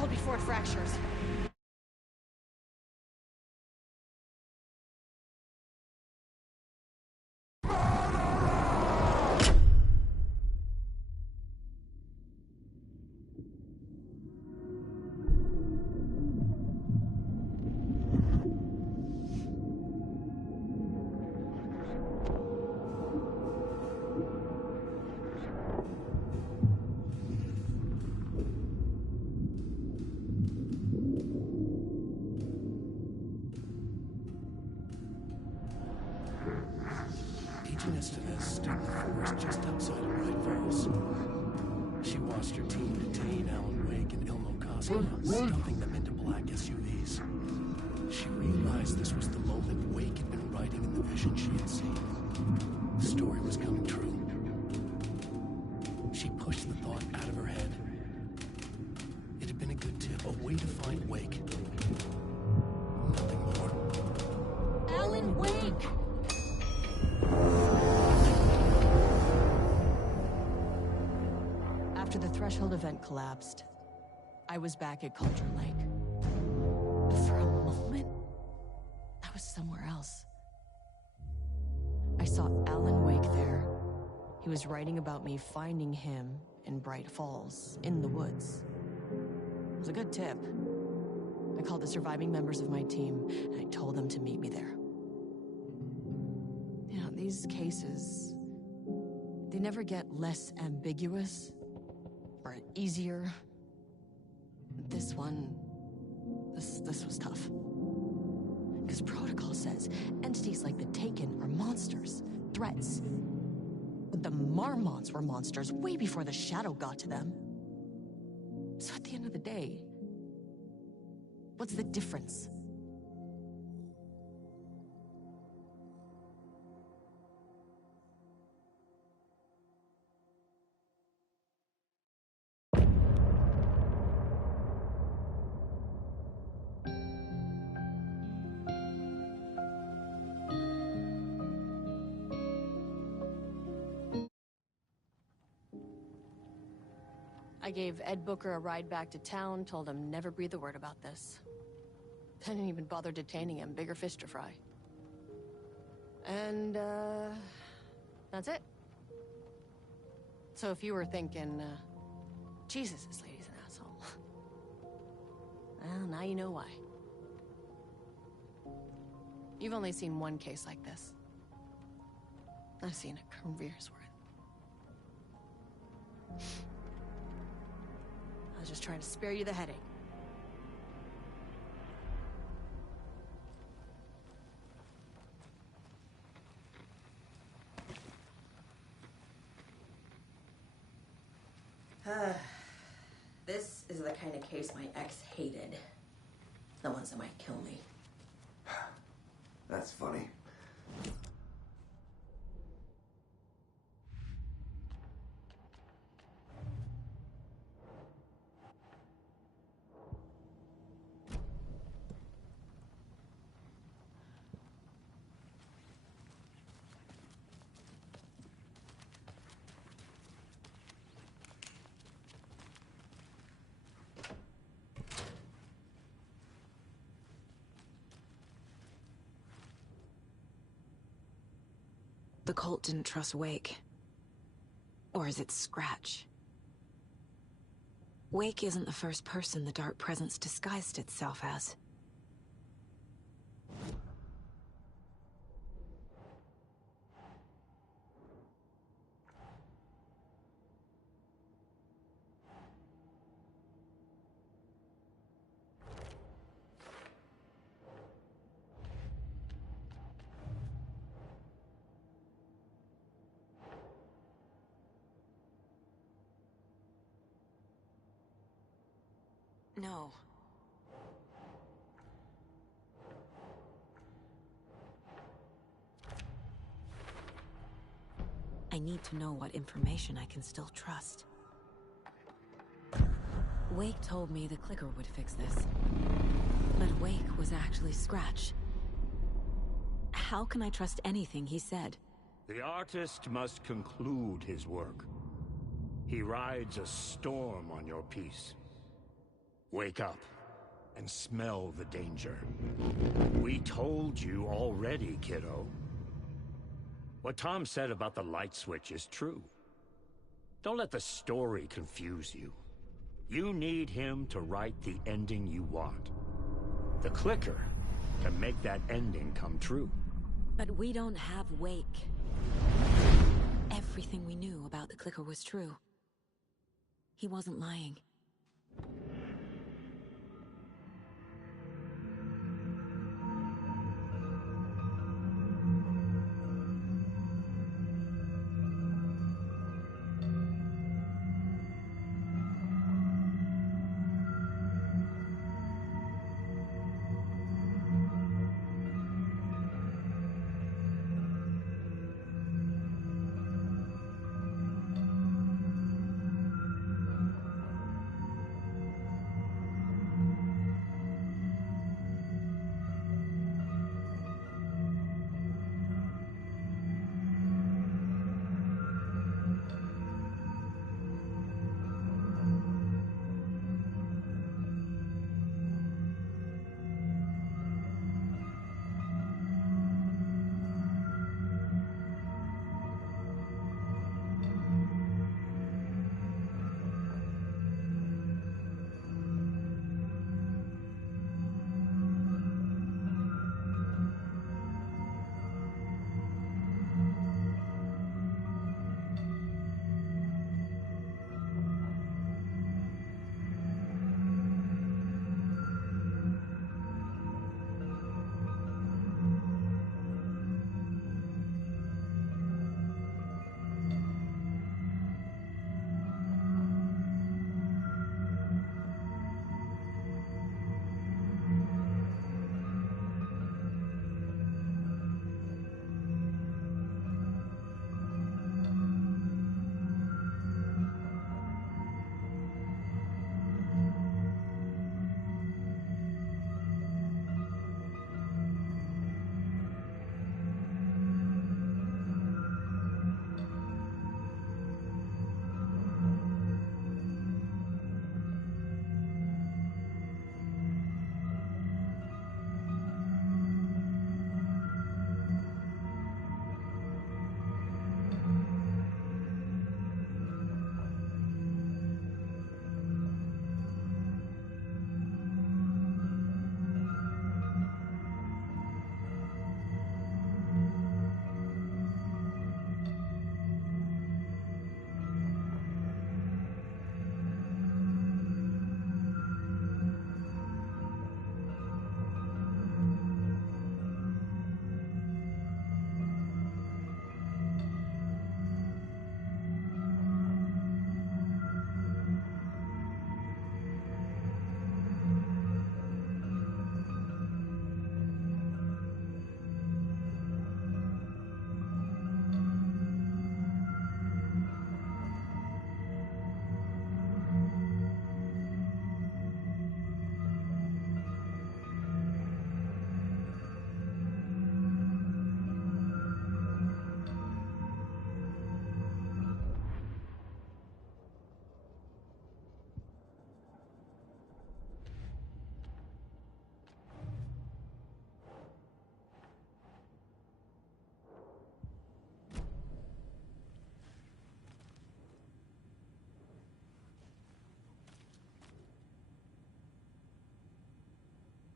threshold before it fractures. Agent Estevez stood in the forest just outside of Bright Falls. She watched her team detain Alan Wake and Ilmo Koska, stuffing them into black SUVs. She realized this was the moment Wake had been writing in the vision she had seen. The story was coming true. She pushed the thought out of her head. It had been a good tip, a way to find Wake. Nothing more. Alan Wake! After the Threshold event collapsed, I was back at Cauldron Lake. But for a moment, I was somewhere else. I saw Alan Wake there. He was writing about me finding him in Bright Falls, in the woods. It was a good tip. I called the surviving members of my team, and I told them to meet me there. You know, these cases, they never get less ambiguous or easier. This one, this was tough. Because protocol says entities like the Taken are monsters, threats. But the Marmots were monsters way before the Shadow got to them. So at the end of the day, what's the difference? I gave Ed Booker a ride back to town, told him never breathe a word about this. I didn't even bother detaining him, bigger fish to fry. And, that's it. So if you were thinking, Jesus, this lady's an asshole. Well, now you know why. You've only seen one case like this. I've seen a career's worth. I was just trying to spare you the headache. This is the kind of case my ex hated. The ones that might kill me. That's funny. The cult didn't trust Wake. Or is it Scratch? Wake isn't the first person the Dark Presence disguised itself as. No. I need to know what information I can still trust. Wake told me the clicker would fix this. But Wake was actually Scratch. How can I trust anything he said? The artist must conclude his work. He rides a storm on your piece. Wake up and smell the danger. We told you already, kiddo. What Tom said about the light switch is true. Don't let the story confuse you. You need him to write the ending you want. The clicker can make that ending come true. But we don't have Wake. Everything we knew about the clicker was true. He wasn't lying.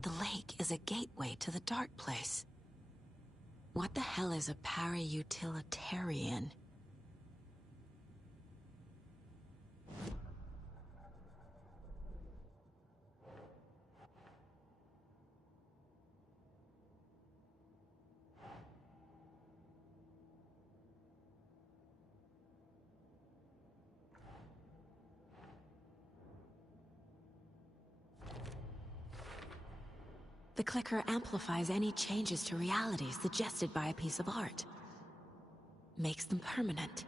The lake is a gateway to the dark place. What the hell is a para-utilitarian? The clicker amplifies any changes to reality suggested by a piece of art. Makes them permanent.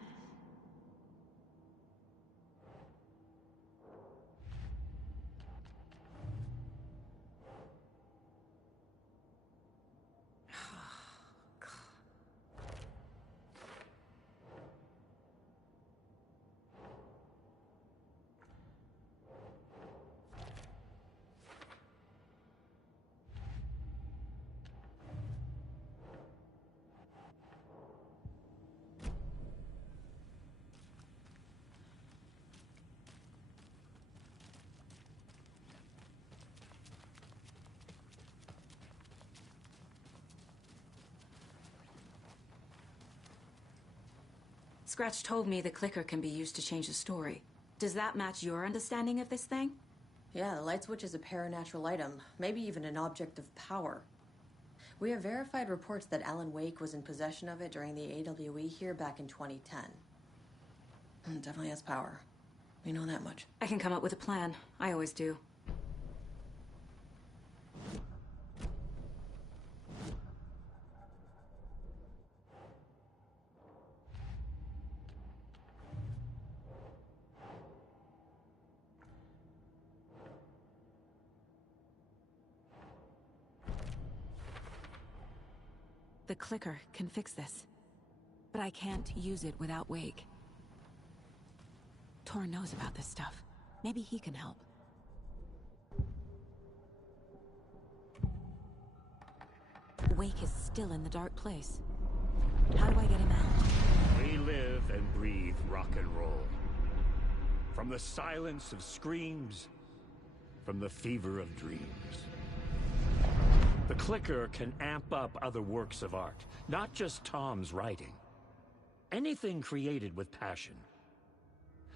Scratch told me the clicker can be used to change the story. Does that match your understanding of this thing? Yeah, the light switch is a paranatural item, maybe even an object of power. We have verified reports that Alan Wake was in possession of it during the AWE here back in 2010. It definitely has power. We know that much. I can come up with a plan. I always do. The clicker can fix this, but I can't use it without Wake. Tor knows about this stuff. Maybe he can help. Wake is still in the dark place. How do I get him out? We live and breathe rock and roll. From the silence of screams, from the fever of dreams. The clicker can amp up other works of art, not just Tom's writing. Anything created with passion.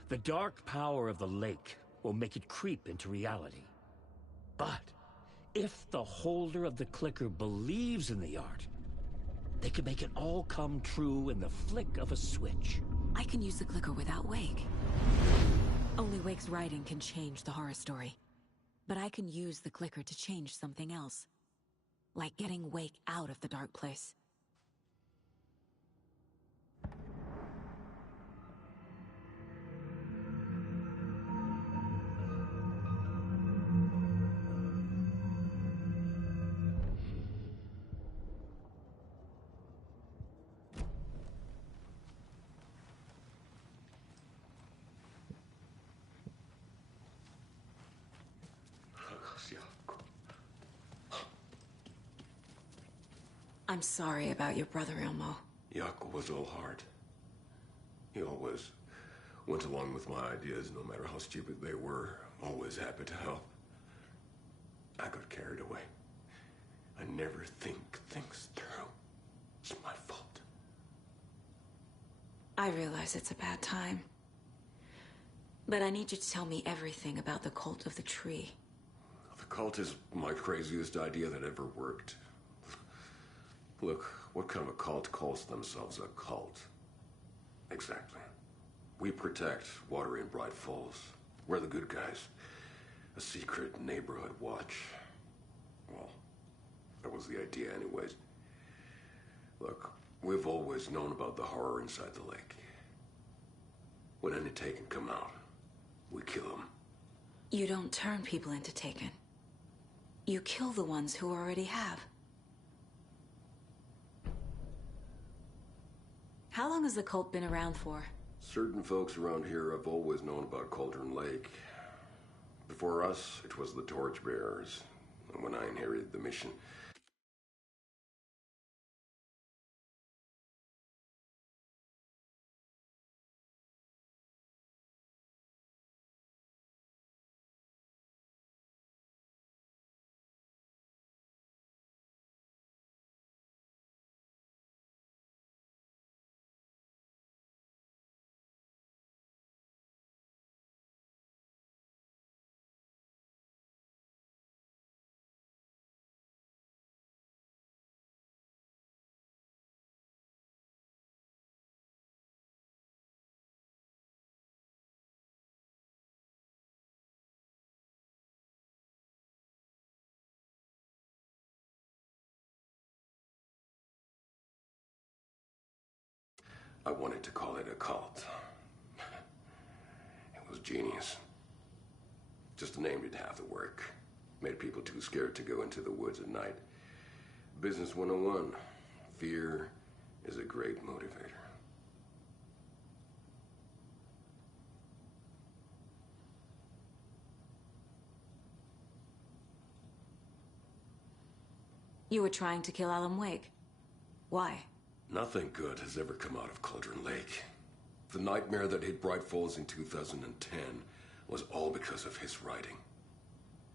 The dark power of the lake will make it creep into reality. But if the holder of the clicker believes in the art, they can make it all come true in the flick of a switch. I can use the clicker without Wake. Only Wake's writing can change the horror story. But I can use the clicker to change something else. Like getting Wake out of the dark place. I'm sorry about your brother, Ilmo. Jaakko was all heart. He always went along with my ideas, no matter how stupid they were. Always happy to help. I got carried away. I never think things through. It's my fault. I realize it's a bad time. But I need you to tell me everything about the cult of the tree. The cult is my craziest idea that ever worked. Look, what kind of a cult calls themselves a cult? Exactly. We protect water in Bright Falls. We're the good guys. A secret neighborhood watch. Well, that was the idea anyways. Look, we've always known about the horror inside the lake. When any Taken come out, we kill them. You don't turn people into Taken. You kill the ones who already have. How long has the cult been around for? Certain folks around here have always known about Cauldron Lake. Before us, it was the Torchbearers. And when I inherited the mission, I wanted to call it a cult. It was genius. Just a name didn't have to work. Made people too scared to go into the woods at night. Business 101. Fear is a great motivator. You were trying to kill Alan Wake. Why? Nothing good has ever come out of Cauldron Lake. The nightmare that hit Bright Falls in 2010 was all because of his writing.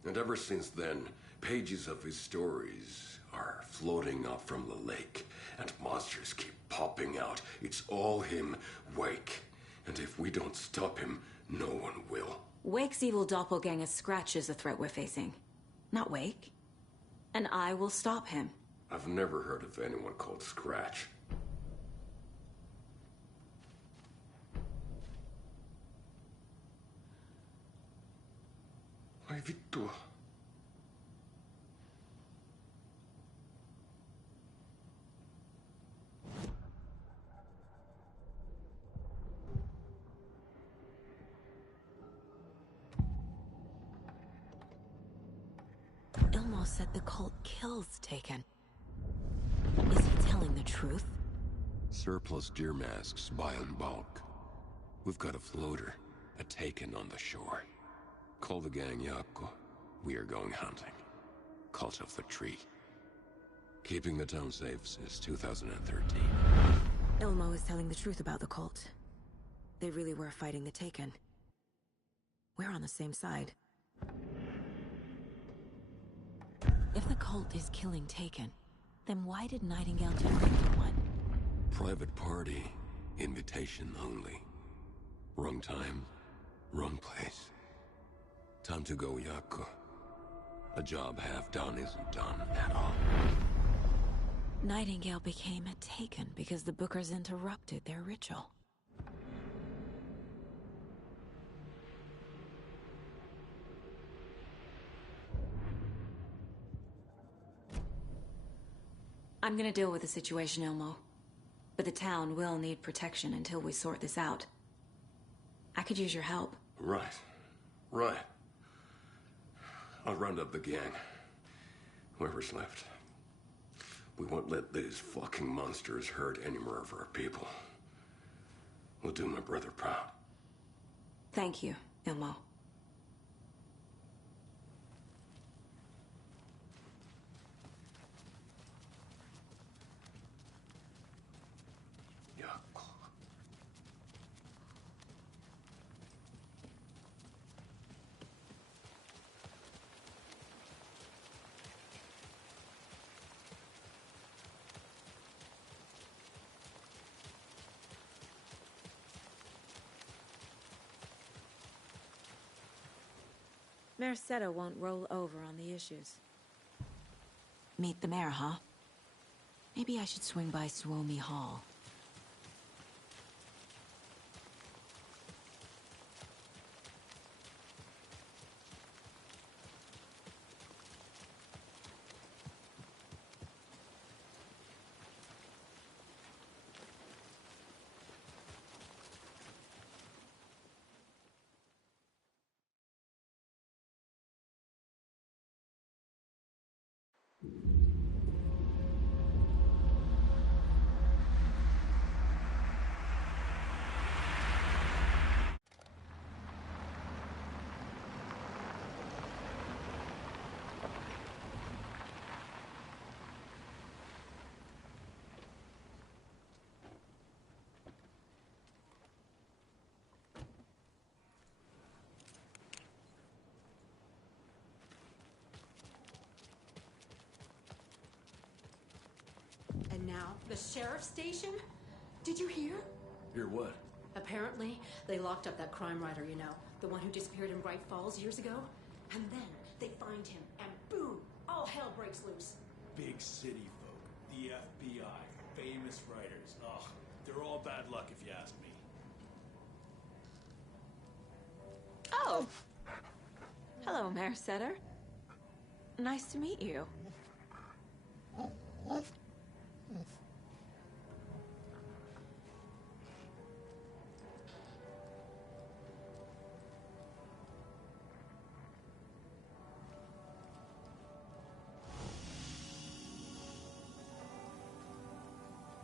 And ever since then, pages of his stories are floating up from the lake, and monsters keep popping out. It's all him, Wake. And if we don't stop him, no one will. Wake's evil doppelganger Scratch is the threat we're facing, not Wake. And I will stop him. I've never heard of anyone called Scratch. Ai vittu. Ilmo said the cult kills Taken. Is he telling the truth? Surplus deer masks buy in bulk. We've got a floater, a Taken on the shore. Call the gang Yakko. We are going hunting. Cult of the Tree. Keeping the town safe since 2013. Ilmo is telling the truth about the cult. They really were fighting the Taken. We're on the same side. If the cult is killing Taken, then why did Nightingale turn into one? Private party. Invitation only. Wrong time, wrong place. Time to go, Yakko. A job half done isn't done at all. Nightingale became a Taken because the Bookers interrupted their ritual. I'm gonna deal with the situation, Ilmo. But the town will need protection until we sort this out. I could use your help. Right. Right. I'll round up the gang. Whoever's left. We won't let these fucking monsters hurt any more of our people. We'll do my brother proud. Thank you, Ilmo. Mercado won't roll over on the issues. Meet the mayor, huh? Maybe I should swing by Suomi Hall. And now, the sheriff's station? Did you hear? Hear what? Apparently, they locked up that crime writer, you know, the one who disappeared in Bright Falls years ago. And then they find him, and boom, all hell breaks loose. Big city folk, the FBI, famous writers. Ugh, they're all bad luck if you ask me. Oh! Hello, Mayor Setter. Nice to meet you.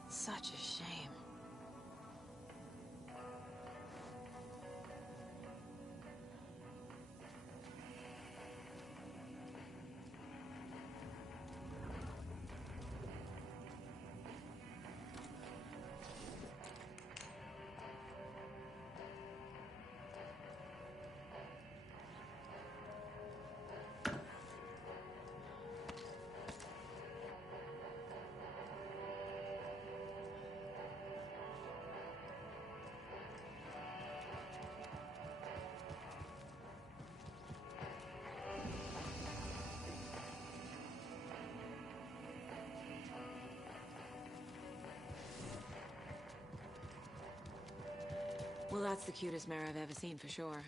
Such a shame. That's the cutest mare I've ever seen, for sure.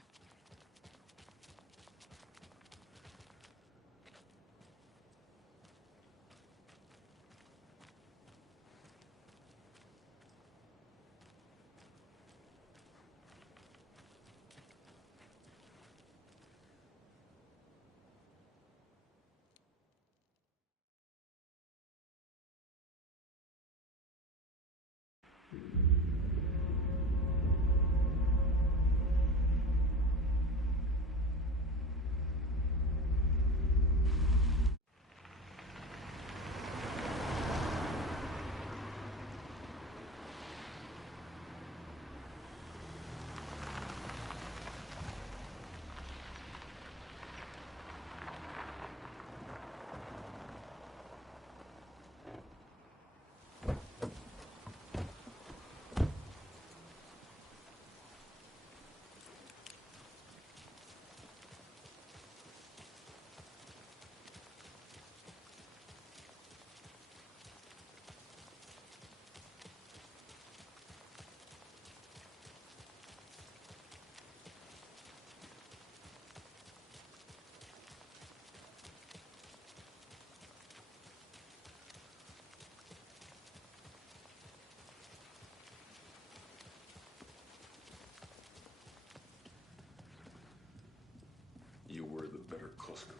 You were the better Koska.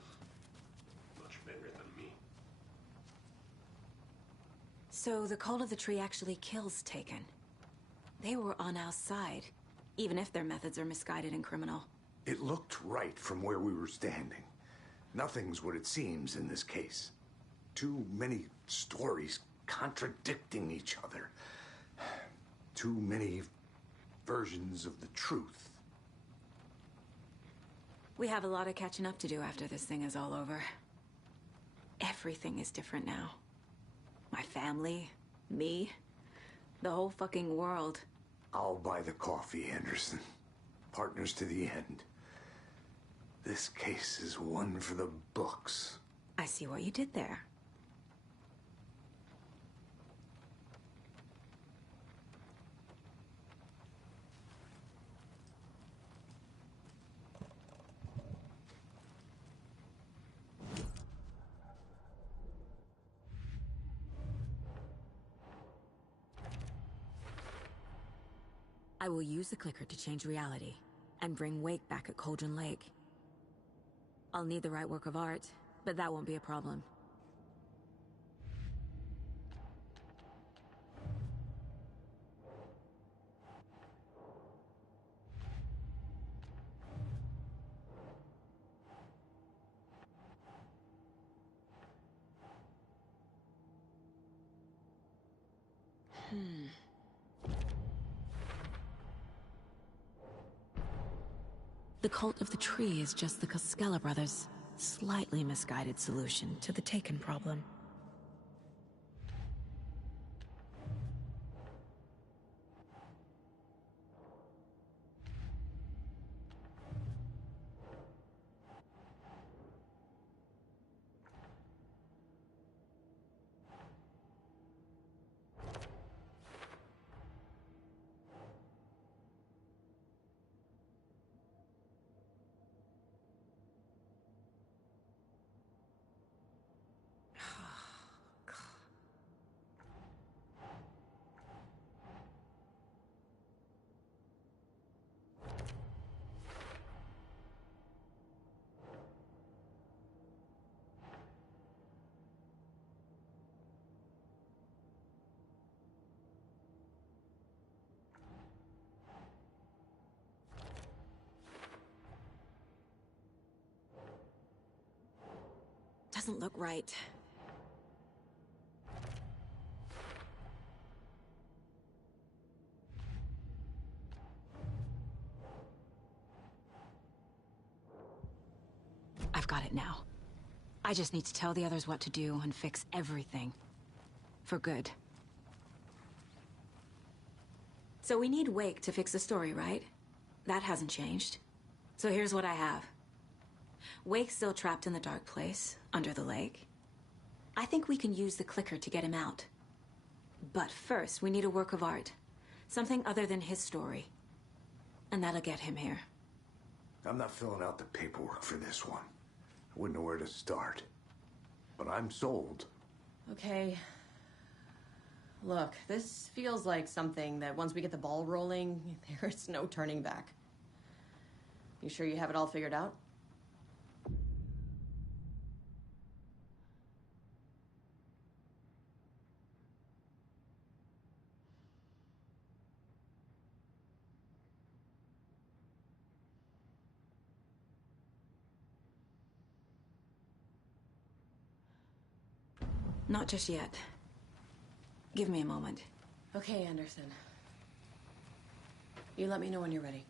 Much better than me. So the cult of the tree actually kills Taken. They were on our side, even if their methods are misguided and criminal. It looked right from where we were standing. Nothing's what it seems in this case. Too many stories contradicting each other. Too many versions of the truth. We have a lot of catching up to do after this thing is all over. Everything is different now. My family, me, the whole fucking world. I'll buy the coffee, Anderson. Partners to the end. This case is one for the books. I see what you did there. I will use the clicker to change reality and bring Wake back at Cauldron Lake. I'll need the right work of art, but that won't be a problem. The cult of the tree is just the Costello brothers' slightly misguided solution to the Taken problem. Doesn't look right. I've got it now. I just need to tell the others what to do and fix everything. For good. So we need Wake to fix the story, right? That hasn't changed. So here's what I have. Wake's still trapped in the dark place, under the lake. I think we can use the clicker to get him out. But first, we need a work of art. Something other than his story. And that'll get him here. I'm not filling out the paperwork for this one. I wouldn't know where to start. But I'm sold. Okay. Look, this feels like something that once we get the ball rolling, there's no turning back. You sure you have it all figured out? Not just yet. Give me a moment. Okay, Anderson. You let me know when you're ready.